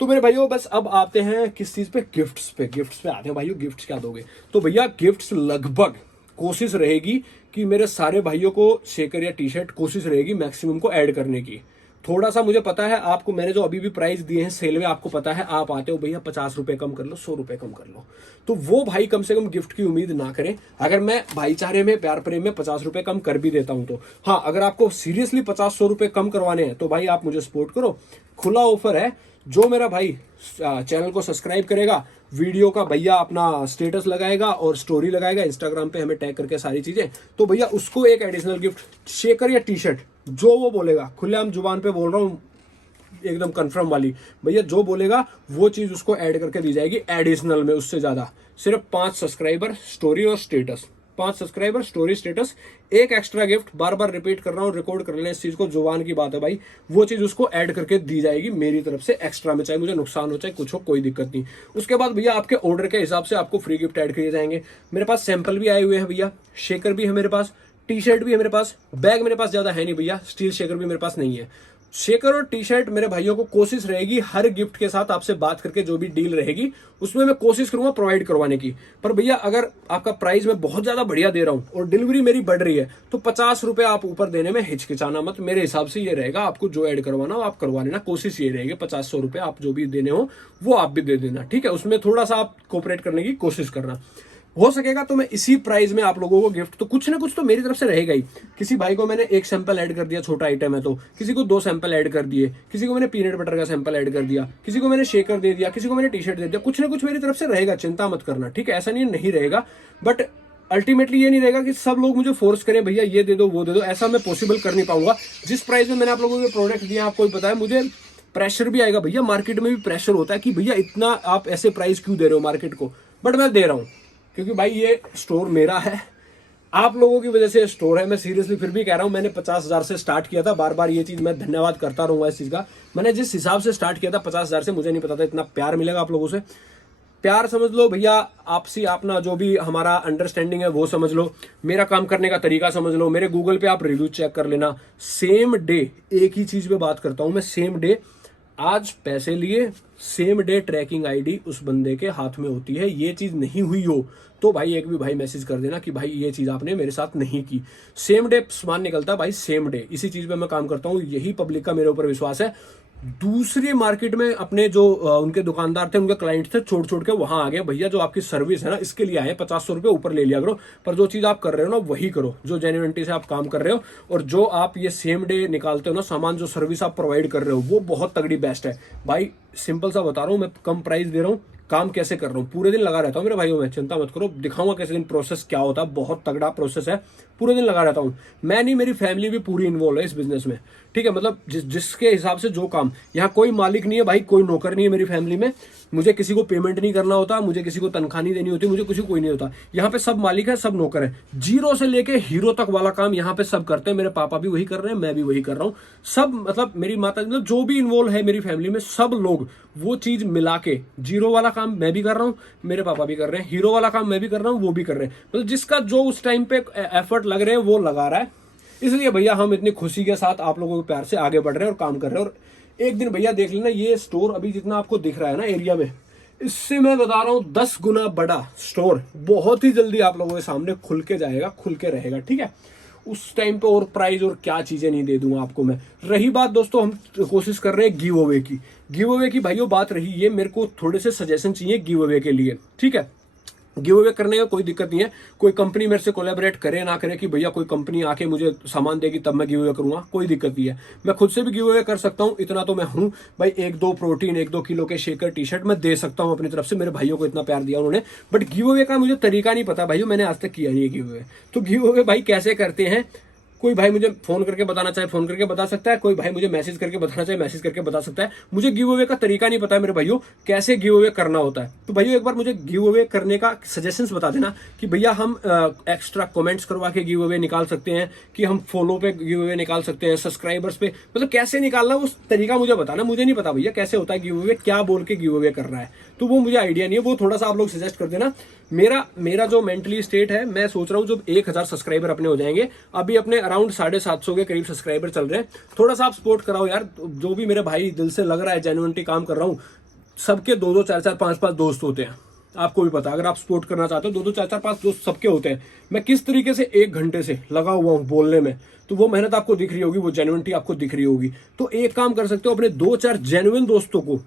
तो मेरे भाइयों बस अब आते हैं किस चीज पे, गिफ्ट्स पे। गिफ्ट्स पे आते हैं भाइयों। गिफ्ट्स क्या दोगे? तो भैया गिफ्ट्स लगभग कोशिश रहेगी कि मेरे सारे भाइयों को शेकर या टी शर्ट कोशिश रहेगी मैक्सिमम को ऐड करने की। थोड़ा सा मुझे पता है आपको, मैंने जो अभी भी प्राइस दिए हैं सेल में, आपको पता है आप आते हो भैया 50 रुपए कम कर लो, 100 रुपए कम कर लो। तो वो भाई कम से कम गिफ्ट की उम्मीद ना करें। अगर मैं भाईचारे में प्यार प्रेम में 50 रुपए कम कर भी देता हूं तो हाँ, अगर आपको सीरियसली 50-100 रुपए कम करवाने हैं तो भाई आप मुझे सपोर्ट करो। खुला ऑफर है। जो मेरा भाई चैनल को सब्सक्राइब करेगा, वीडियो का भैया अपना स्टेटस लगाएगा और स्टोरी लगाएगा इंस्टाग्राम पे हमें टैग करके सारी चीजें, तो भैया उसको एक एडिशनल गिफ्ट शेकर या टी शर्ट जो वो बोलेगा, खुलेआम जुबान पे बोल रहा हूँ एकदम कंफर्म वाली, भैया जो बोलेगा वो चीज उसको ऐड करके दी जाएगी एडिशनल में। उससे ज्यादा सिर्फ 5 सब्सक्राइबर स्टोरी और स्टेटस, 5 सब्सक्राइबर स्टोरी स्टेटस, एक एक्स्ट्रा गिफ्ट। बार बार रिपीट कर रहा हूँ, रिकॉर्ड कर लें इस चीज को, जुबान की बात है भाई। वो चीज उसको ऐड करके दी जाएगी मेरी तरफ से एक्स्ट्रा में, चाहे मुझे नुकसान हो चाहे कुछ हो, कोई दिक्कत नहीं। उसके बाद भैया आपके ऑर्डर के हिसाब से आपको फ्री गिफ्ट ऐड किए जाएंगे। मेरे पास सैंपल भी आए हुए हैं भैया, शेकर भी है मेरे पास, टी शर्ट भी है मेरे पास, बैग मेरे पास ज्यादा है नहीं भैया, स्टील शेकर भी मेरे पास नहीं है। शेकर और टी शर्ट मेरे भाइयों को कोशिश रहेगी हर गिफ्ट के साथ आपसे बात करके जो भी डील रहेगी उसमें मैं कोशिश करूंगा प्रोवाइड करवाने की। पर भैया अगर आपका प्राइस मैं बहुत ज्यादा बढ़िया दे रहा हूं और डिलीवरी मेरी बढ़ रही है तो 50 रुपए आप ऊपर देने में हिचकिचाना मत। मेरे हिसाब से ये रहेगा, आपको जो ऐड करवाना हो आप करवा लेना। कोशिश ये रहेगी 50-100 रुपए आप जो भी देने हो वो आप भी दे देना, ठीक है। उसमें थोड़ा सा आप कोऑपरेट करने की कोशिश करना। हो सकेगा तो मैं इसी प्राइस में आप लोगों को गिफ्ट तो कुछ ना कुछ तो मेरी तरफ से रहेगा ही। किसी भाई को मैंने एक सैंपल ऐड कर दिया, छोटा आइटम है तो, किसी को 2 सैंपल ऐड कर दिए, किसी को मैंने पीनट बटर का सैंपल ऐड कर दिया, किसी को मैंने शेकर दे दिया, किसी को मैंने टी शर्ट दे दिया। कुछ ना कुछ मेरी तरफ से रहेगा, चिंता मत करना, ठीक है। ऐसा नहीं रहेगा, बट अल्टीमेटली ये नहीं रहेगा कि सब लोग मुझे फोर्स करें भैया ये दे दो वो दे दो। ऐसा मैं पॉसिबल कर नहीं पाऊंगा। जिस प्राइस में मैंने आप लोगों को प्रोडक्ट दिया आपको भी पता है, मुझे प्रेशर भी आएगा भैया। मार्केट में भी प्रेशर होता है कि भैया इतना आप ऐसे प्राइस क्यों दे रहे हो मार्केट को, बट मैं दे रहा हूं क्योंकि भाई ये स्टोर मेरा है, आप लोगों की वजह से स्टोर है। मैं सीरियसली फिर भी कह रहा हूं, मैंने 50,000 से स्टार्ट किया था। बार बार ये चीज मैं धन्यवाद करता रहूंगा इस चीज का। मैंने जिस हिसाब से स्टार्ट किया था 50,000 से, मुझे नहीं पता था इतना प्यार मिलेगा आप लोगों से। प्यार समझ लो भैया, आपसी अपना जो भी हमारा अंडरस्टैंडिंग है वो समझ लो, मेरा काम करने का तरीका समझ लो। मेरे गूगल पे आप रिव्यू चेक कर लेना। सेम डे एक ही चीज पे बात करता हूं मैं, सेम डे आज पैसे लिए सेम डे ट्रैकिंग आईडी उस बंदे के हाथ में होती है। ये चीज नहीं हुई हो तो भाई एक भी भाई मैसेज कर देना कि भाई ये चीज आपने मेरे साथ नहीं की। सेम डे सामान निकलता है भाई, सेम डे। इसी चीज पे मैं काम करता हूँ, यही पब्लिक का मेरे ऊपर विश्वास है। दूसरी मार्केट में अपने जो उनके दुकानदार थे, उनके क्लाइंट थे, छोड़ के वहां आ गए। भैया जो आपकी सर्विस है ना इसके लिए आए, 50-100 रुपए ऊपर ले लिया करो, पर जो चीज आप कर रहे हो ना वही करो, जो जेन्युइनिटी से आप काम कर रहे हो। और जो आप ये सेम डे निकालते हो ना सामान, जो सर्विस आप प्रोवाइड कर रहे हो वो बहुत तगड़ी बेस्ट है भाई। सिंपल सा बता रहा हूँ, मैं कम प्राइस दे रहा हूँ, काम कैसे कर रहा हूँ, पूरे दिन लगा रहता हूँ मेरे भाइयों में, चिंता मत करो। दिखाऊंगा कैसे दिन प्रोसेस क्या होता है, बहुत तगड़ा प्रोसेस है, पूरे दिन लगा रहता हूँ। मैं नहीं, मेरी फैमिली भी पूरी इन्वॉल्व है इस बिजनेस में, ठीक है। मतलब जिसके हिसाब से जो काम, यहाँ कोई मालिक नहीं है भाई, कोई नौकर नहीं है मेरी फैमिली में। मुझे किसी को पेमेंट नहीं करना होता, मुझे किसी को तनख्वाह नहीं देनी होती, मुझे किसी को कोई नहीं होता। यहाँ पे सब मालिक है, सब नौकर है। जीरो से लेके हीरो तक वाला काम यहाँ पे सब करते हैं। मेरे पापा भी वही कर रहे हैं, मैं भी वही कर रहा हूँ। सब मतलब मेरी माता, मतलब जो भी इन्वॉल्व है मेरी फैमिली में, सब लोग वो चीज मिला के, जीरो वाला काम मैं भी कर रहा हूँ, मेरे पापा भी कर रहे हैं, हीरो वाला काम मैं भी कर रहा हूँ, वो भी कर रहे हैं। मतलब जिसका जो उस टाइम पे एफर्ट लग रहे हैं वो लगा रहा है। इसलिए भैया हम इतनी खुशी के साथ आप लोगों के प्यार से आगे बढ़ रहे हैं और काम कर रहे हैं। और एक दिन भैया देख लेना, ये स्टोर अभी जितना आपको दिख रहा है ना एरिया में, इससे मैं बता रहा हूँ 10 गुना बड़ा स्टोर बहुत ही जल्दी आप लोगों के सामने खुल के जाएगा, खुल के रहेगा, ठीक है। उस टाइम पे और प्राइस और क्या चीजें नहीं दे दूंगा आपको मैं। रही बात दोस्तों, हम कोशिश कर रहे हैं गिव अवे की। गिव अवे की भाइयों बात रही, ये मेरे को थोड़े से सजेशन चाहिए गिव अवे के लिए, ठीक है। गिव अवे करने का कोई दिक्कत नहीं है। कोई कंपनी मेरे से कोलैबोरेट करे ना करे कि भैया कोई कंपनी आके मुझे सामान देगी तब मैं गिव अवे करूंगा, कोई दिक्कत नहीं है। मैं खुद से भी गिव अवे कर सकता हूं, इतना तो मैं हूं भाई। 1-2 प्रोटीन, 1-2 किलो के शेकर, टी शर्ट मैं दे सकता हूं अपनी तरफ से। मेरे भाइयों को इतना प्यार दिया उन्होंने, बट गिव अवे का मुझे तरीका नहीं पता भाइयों, मैंने आज तक किया नहीं है गिव अवे। तो गिव अवे भाई कैसे करते हैं, कोई भाई मुझे फोन करके बताना चाहे फोन करके बता सकता है, कोई भाई मुझे मैसेज करके बताना चाहे मैसेज करके बता सकता है। मुझे गिव अवे का तरीका नहीं पता है मेरे भाइयों, कैसे गिव अवे करना होता है। तो भाइयों एक बार मुझे गिव अवे करने का सजेशंस बता देना कि भैया हम एक्स्ट्रा कमेंट्स करवा के गिव अवे निकाल सकते हैं, कि हम फॉलो पे गिव अवे निकाल सकते हैं, सब्सक्राइबर्स पे, मतलब कैसे निकालना उस तरीका मुझे बताना। मुझे नहीं पता भैया कैसे होता है गिव अवे, क्या बोल के गिव अवे करना है, तो वो मुझे आइडिया नहीं है। वो थोड़ा सा आप लोग सजेस्ट कर देना। मेरा जो मेंटली स्टेट है, मैं सोच रहा हूँ जब 1000 सब्सक्राइबर अपने हो जाएंगे, अभी अपने अराउंड 750 के करीब सब्सक्राइबर चल रहे हैं, थोड़ा सा आप सपोर्ट कराओ यार। जो भी मेरे भाई दिल से लग रहा है, जेन्युइनली काम कर रहा हूँ। सबके 2-2, 4-4, 5-5 दोस्त होते हैं, आपको भी पता। अगर आप सपोर्ट करना चाहते हो, 2-2, 4-4, 5 दोस्त सबके होते हैं। मैं किस तरीके से 1 घंटे से लगा हुआ हूँ बोलने में, तो वो मेहनत आपको दिख रही होगी, वो जेन्युइनिटी आपको दिख रही होगी। तो एक काम कर सकते हो, अपने 2-4 जेन्युइन दोस्तों को,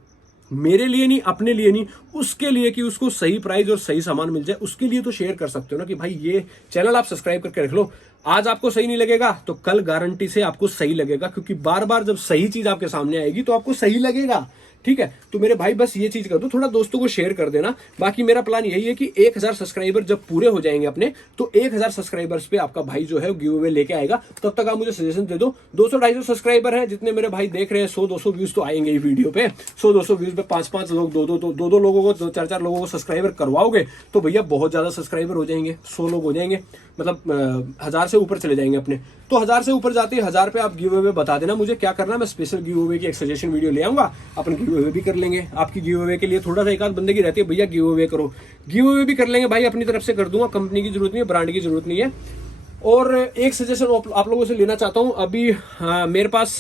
मेरे लिए नहीं, अपने लिए नहीं, उसके लिए, कि उसको सही प्राइस और सही सामान मिल जाए, उसके लिए तो शेयर कर सकते हो ना, कि भाई ये चैनल आप सब्सक्राइब करके रख लो। आज आपको सही नहीं लगेगा तो कल गारंटी से आपको सही लगेगा, क्योंकि बार बार जब सही चीज आपके सामने आएगी तो आपको सही लगेगा। ठीक है, तो मेरे भाई बस ये चीज कर दो, थोड़ा दोस्तों को शेयर कर देना। बाकी मेरा प्लान यही है कि 1000 सब्सक्राइबर जब पूरे हो जाएंगे अपने, तो 1000 सब्सक्राइबर्स पे आपका भाई जो है गिव अवे लेके आएगा। तब तक आप मुझे सजेशन दे दो। 200-250 सब्सक्राइबर है जितने मेरे भाई देख रहे हैं, 100-200 व्यूज तो आएंगे ही वीडियो पे। 100-200 व्यूज पे 5-5 लोग, 2-2 लोगों को, 4-4 लोगों को सब्सक्राइबर करवाओगे तो भैया बहुत ज्यादा सब्सक्राइबर हो जाएंगे, 100 लोग हो जाएंगे, मतलब 1000 से ऊपर चले जाएंगे अपने। तो 1000 से ऊपर जाते ही 1000 पे आप गिव अवे बता देना मुझे क्या करना है। मैं स्पेशल गिव अवे की एक सजेशन वीडियो ले आऊंगा, अपन गिव अवे भी कर लेंगे। आपकी गिव अवे के लिए थोड़ा सा एक आध बंदे की रहती है, भैया गिव अवे करो, गिव अवे भी कर लेंगे भाई, अपनी तरफ से कर दूंगा। कंपनी की जरूरत नहीं है, ब्रांड की जरूरत नहीं है। और एक सजेशन आप लोगों से लेना चाहता हूं, अभी मेरे पास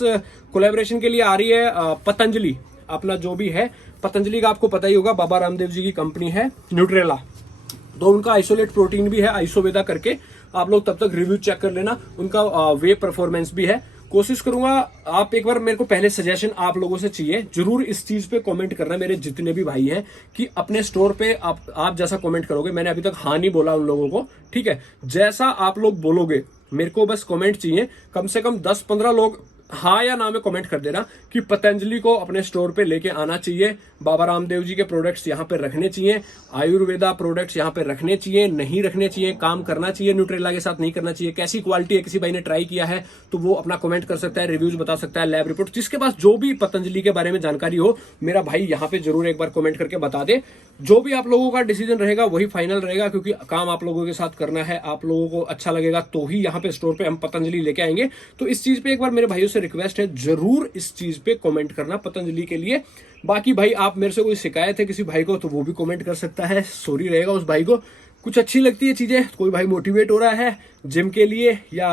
कोलैबोरेशन के लिए आ रही है पतंजलि, अपना जो भी है पतंजलि का, आपको पता ही होगा, बाबा रामदेव जी की कंपनी है न्यूट्रेला। तो उनका आइसोलेट प्रोटीन भी है, आइसोवेदा करके, आप लोग तब तक रिव्यू चेक कर लेना। उनका वे परफॉर्मेंस भी है। कोशिश करूंगा, आप एक बार, मेरे को पहले सजेशन आप लोगों से चाहिए, जरूर इस चीज पे कमेंट करना मेरे जितने भी भाई हैं, कि अपने स्टोर पे आप जैसा कमेंट करोगे, मैंने अभी तक हाँ नहीं बोला उन लोगों को, ठीक है, जैसा आप लोग बोलोगे मेरे को बस कमेंट चाहिए। कम से कम 10-15 लोग हाँ या ना में कमेंट कर देना कि पतंजलि को अपने स्टोर पे लेके आना चाहिए, बाबा रामदेव जी के प्रोडक्ट्स यहाँ पे रखने चाहिए, आयुर्वेदा प्रोडक्ट्स यहाँ पे रखने चाहिए, नहीं रखने चाहिए, काम करना चाहिए न्यूट्रेला के साथ, नहीं करना चाहिए, कैसी क्वालिटी है, किसी भाई ने ट्राई किया है तो वो अपना कमेंट कर सकता है, रिव्यूज बता सकता है, लैब रिपोर्ट, जिसके पास जो भी पतंजलि के बारे में जानकारी हो, मेरा भाई यहाँ पे जरूर एक बार कमेंट करके बता दे। जो भी आप लोगों का डिसीजन रहेगा वही फाइनल रहेगा, क्योंकि काम आप लोगों के साथ करना है, आप लोगों को अच्छा लगेगा तो ही यहाँ पे स्टोर पे हम पतंजलि लेके आएंगे। तो इस चीज पे एक बार मेरे भाइयों से रिक्वेस्ट है, जरूर इस चीज पे कमेंट करना पतंजलि के लिए। बाकी भाई आप मेरे से कोई शिकायत है किसी भाई को तो वो भी कमेंट कर सकता है, सॉरी रहेगा उस भाई को। कुछ अच्छी लगती है चीजें, कोई भाई मोटिवेट हो रहा है जिम के लिए या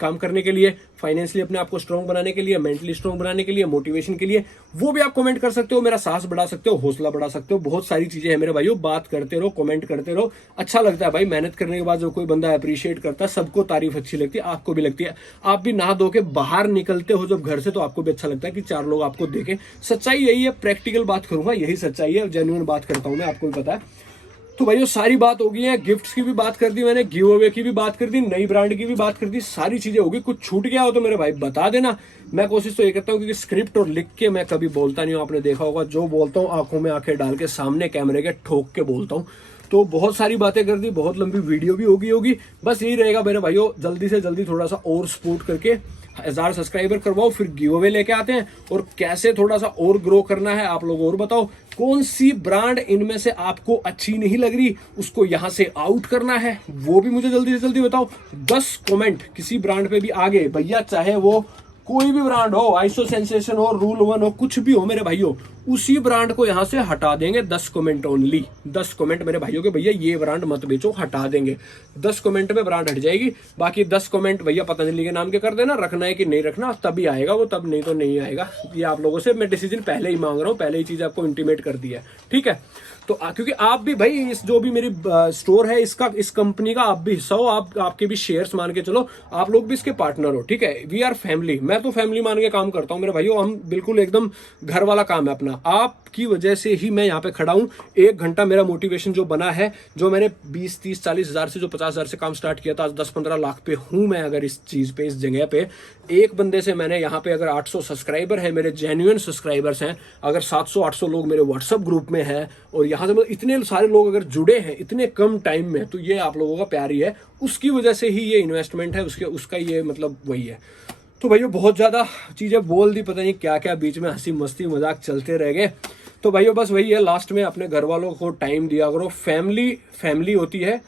काम करने के लिए, फाइनेंशियली अपने आप को स्ट्रांग बनाने के लिए, मेंटली स्ट्रांग बनाने के लिए, मोटिवेशन के लिए, वो भी आप कमेंट कर सकते हो, मेरा साहस बढ़ा सकते हो, हौसला बढ़ा सकते हो, बहुत सारी चीजें हैं मेरे भाइयों। बात करते रहो, कमेंट करते रहो, अच्छा लगता है भाई। मेहनत करने के बाद जो कोई बंदा अप्रिशिएट करता है, सबको तारीफ अच्छी लगती है, आपको भी लगती है। आप भी नहा धो के बाहर निकलते हो जब घर से, तो आपको भी अच्छा लगता है कि 4 लोग आपको देखें। सच्चाई यही है, प्रैक्टिकल बात करूंगा, यही सच्चाई है, जेन्युइन बात करता हूं मैं, आपको भी पता है। तो भाइयों सारी बात हो गई है, गिफ्ट्स की भी बात कर दी मैंने, गिव अवे की भी बात कर दी, नई ब्रांड की भी बात कर दी, सारी चीजें होगी। कुछ छूट गया हो तो मेरे भाई बता देना। मैं कोशिश तो ये करता हूँ, क्योंकि स्क्रिप्ट और लिख के मैं कभी बोलता नहीं हूँ, आपने देखा होगा, जो बोलता हूँ आंखों में आंखें डाल के सामने कैमरे के ठोक के बोलता हूँ। तो बहुत सारी बातें कर दी, बहुत लंबी वीडियो भी होगी। बस यही रहेगा मेरे भाइयों, जल्दी से जल्दी थोड़ा सा और सपोर्ट करके 1000 सब्सक्राइबर करवाओ, फिर गिव अवे लेके आते हैं। और कैसे थोड़ा सा और ग्रो करना है आप लोग और बताओ, कौन सी ब्रांड इनमें से आपको अच्छी नहीं लग रही, उसको यहां से आउट करना है, वो भी मुझे जल्दी से जल्दी बताओ। 10 कमेंट किसी ब्रांड पे भी आगे भैया, चाहे वो कोई भी ब्रांड हो, आइसो सेंसेशन हो, रूल 1 हो, कुछ भी हो मेरे भाइयों, उसी ब्रांड को यहां से हटा देंगे। 10 कमेंट ओनली, 10 कमेंट मेरे भाइयों के, भैया ये ब्रांड मत बेचो, हटा देंगे। 10 कमेंट में ब्रांड हट जाएगी। बाकी 10 कमेंट भैया पतंजलि के नाम के कर देना, रखना है कि नहीं रखना तभी आएगा वो, तब नहीं तो नहीं आएगा। ये आप लोगों से मैं डिसीजन पहले ही मांग रहा हूँ, पहले ही चीज आपको इंटीमेट कर दी है, ठीक है। तो क्योंकि आप भी भाई, इस जो भी मेरी स्टोर है इसका, इस कंपनी का आप भी हिस्सा हो, आपके भी शेयर्स मान के चलो, आप लोग भी इसके पार्टनर हो, ठीक है। वी आर फैमिली, मैं तो फैमिली मान के काम करता हूँ मेरे भाइयों, हम बिल्कुल एकदम घर वाला काम है अपना। आप आपकी वजह से ही मैं यहाँ पे खड़ा हूँ। 1 घंटा मेरा मोटिवेशन जो बना है, जो मैंने 20, 30, 40 हज़ार से जो 50 हज़ार से काम स्टार्ट किया था, आज 10-15 लाख पे हूँ मैं। अगर इस चीज़ पे, इस जगह पे एक बंदे से मैंने यहाँ पे अगर 800 सब्सक्राइबर है, मेरे जेन्युइन सब्सक्राइबर्स हैं, अगर 700-800 लोग मेरे व्हाट्सअप ग्रुप में हैं और यहाँ से मतलब इतने सारे लोग अगर जुड़े हैं इतने कम टाइम में, तो ये आप लोगों का प्यार ही है। उसकी वजह से ही ये इन्वेस्टमेंट है, उसका ये मतलब वही है। तो भाइयों बहुत ज़्यादा चीज़ें बोल दी, पता नहीं क्या क्या बीच में हंसी मस्ती मजाक चलते रह गए। तो भाइयों बस वही है, लास्ट में अपने घर वालों को टाइम दिया करो। फैमिली होती है,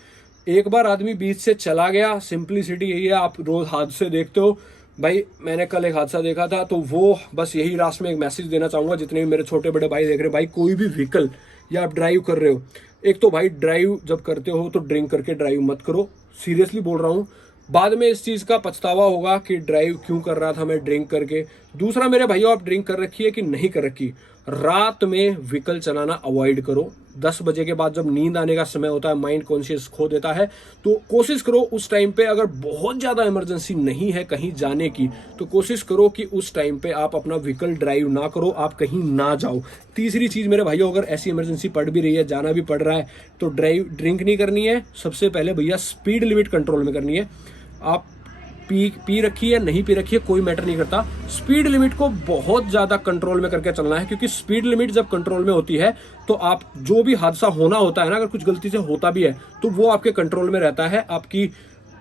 एक बार आदमी बीच से चला गया, सिंपलिसिटी यही है। आप रोज हादसे देखते हो भाई, मैंने कल एक हादसा देखा था, तो वो बस यही लास्ट में एक मैसेज देना चाहूँगा जितने भी मेरे छोटे बड़े भाई देख रहे हैं। भाई कोई भी व्हीकल या आप ड्राइव कर रहे हो, एक तो भाई ड्राइव जब करते हो तो ड्रिंक करके ड्राइव मत करो, सीरियसली बोल रहा हूँ। बाद में इस चीज़ का पछतावा होगा कि ड्राइव क्यों कर रहा था मैं ड्रिंक करके। दूसरा मेरे भाइयों, आप ड्रिंक कर रखी है कि नहीं कर रखी, रात में व्हीकल चलाना अवॉइड करो। 10 बजे के बाद जब नींद आने का समय होता है, माइंड कॉन्शियस खो देता है, तो कोशिश करो उस टाइम पे, अगर बहुत ज़्यादा इमरजेंसी नहीं है कहीं जाने की, तो कोशिश करो कि उस टाइम पे आप अपना व्हीकल ड्राइव ना करो, आप कहीं ना जाओ। तीसरी चीज़ मेरे भाइयों, अगर ऐसी इमरजेंसी पड़ भी रही है, जाना भी पड़ रहा है, तो ड्रिंक नहीं करनी है। सबसे पहले भैया स्पीड लिमिट कंट्रोल में करनी है। आप पी रखी है नहीं पी रखी है कोई मैटर नहीं करता, स्पीड लिमिट को बहुत ज़्यादा कंट्रोल में करके चलना है। क्योंकि स्पीड लिमिट जब कंट्रोल में होती है तो आप जो भी हादसा होना होता है ना, अगर कुछ गलती से होता भी है तो वो आपके कंट्रोल में रहता है, आपकी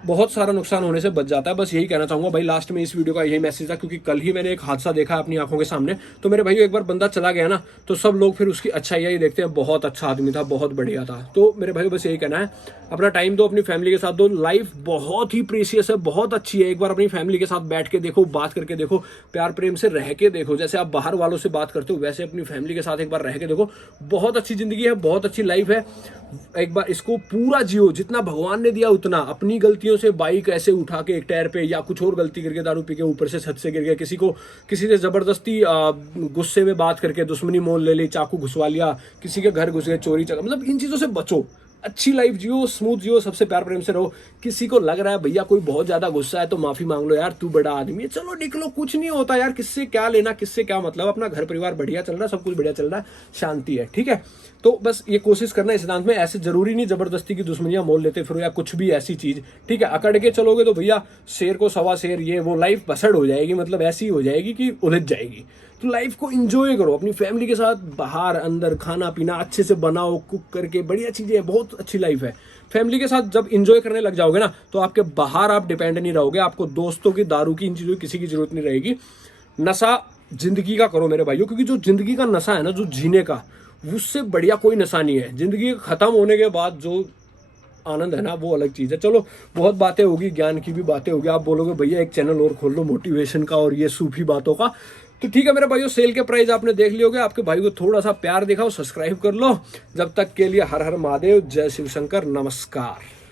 बहुत सारा नुकसान होने से बच जाता है। बस यही कहना चाहूंगा भाई, लास्ट में इस वीडियो का यही मैसेज था, क्योंकि कल ही मैंने एक हादसा देखा अपनी आंखों के सामने। तो मेरे भाइयों, एक बार बंदा चला गया ना, तो सब लोग फिर उसकी अच्छाई ही देखते हैं, बहुत अच्छा आदमी था, बहुत बढ़िया था। तो मेरे भाइयों बस यही कहना है, अपना टाइम दो, अपनी फैमिली के साथ दो। लाइफ बहुत ही प्रीशियस है, बहुत अच्छी है। एक बार अपनी फैमिली के साथ बैठ के देखो, बात करके देखो, प्यार प्रेम से रह के देखो। जैसे आप बाहर वालों से बात करते हो, वैसे अपनी फैमिली के साथ एक बार रह के देखो। बहुत अच्छी जिंदगी है, बहुत अच्छी लाइफ है। एक बार इसको पूरा जियो, जितना भगवान ने दिया उतना। अपनी गलतियों से बाइक ऐसे उठा के एक टायर पे, या कुछ और गलती करके दारू पी के ऊपर से छत से गिर गया, किसी से जबरदस्ती गुस्से में बात करके दुश्मनी मोल ले ली, चाकू घुसवा लिया, किसी के घर घुस गए, चोरी चका, मतलब इन चीजों से बचो। अच्छी लाइफ जियो, स्मूथ जियो, सबसे प्यार प्रेम से रहो। किसी को लग रहा है भैया कोई बहुत ज्यादा गुस्सा है, तो माफी मांग लो यार, तू बड़ा आदमी है, चलो निकलो, कुछ नहीं होता यार, किससे क्या लेना, किससे क्या मतलब। अपना घर परिवार बढ़िया चल रहा है, सब कुछ बढ़िया चल रहा है, शांति है, ठीक है। तो बस ये कोशिश करना इस सिद्धांत में, ऐसे जरूरी नहीं जबरदस्ती की दुश्मनियां मोल लेते फिरो या कुछ भी ऐसी चीज, ठीक है। अकड़ के चलोगे तो भैया शेर को सवा शेर, ये वो लाइफ बसड़ हो जाएगी, मतलब ऐसी हो जाएगी कि उलझ जाएगी। तो लाइफ को एंजॉय करो, अपनी फैमिली के साथ बाहर अंदर खाना पीना अच्छे से बनाओ, कुक करके, बढ़िया चीजें हैं, बहुत अच्छी लाइफ है। फैमिली के साथ जब एंजॉय करने लग जाओगे ना, तो आपके बाहर आप डिपेंड नहीं रहोगे, आपको दोस्तों की, दारू की, इन चीजों की किसी की जरूरत नहीं रहेगी। नशा जिंदगी का करो मेरे भाइयों, क्योंकि जो जिंदगी का नशा है ना, जो जीने का, उससे बढ़िया कोई नशा नहीं है। जिंदगी खत्म होने के बाद जो आनंद है ना, वो अलग चीज है। चलो बहुत बातें होगी, ज्ञान की भी बातें होगी। आप बोलोगे भैया एक चैनल और खोल लो मोटिवेशन का और ये सूफी बातों का, तो ठीक है मेरे भाइयों, सेल के प्राइस आपने देख लियोगे। आपके भाई को थोड़ा सा प्यार दिखाओ, सब्सक्राइब कर लो। जब तक के लिए हर हर महादेव, जय शिव शंकर, नमस्कार।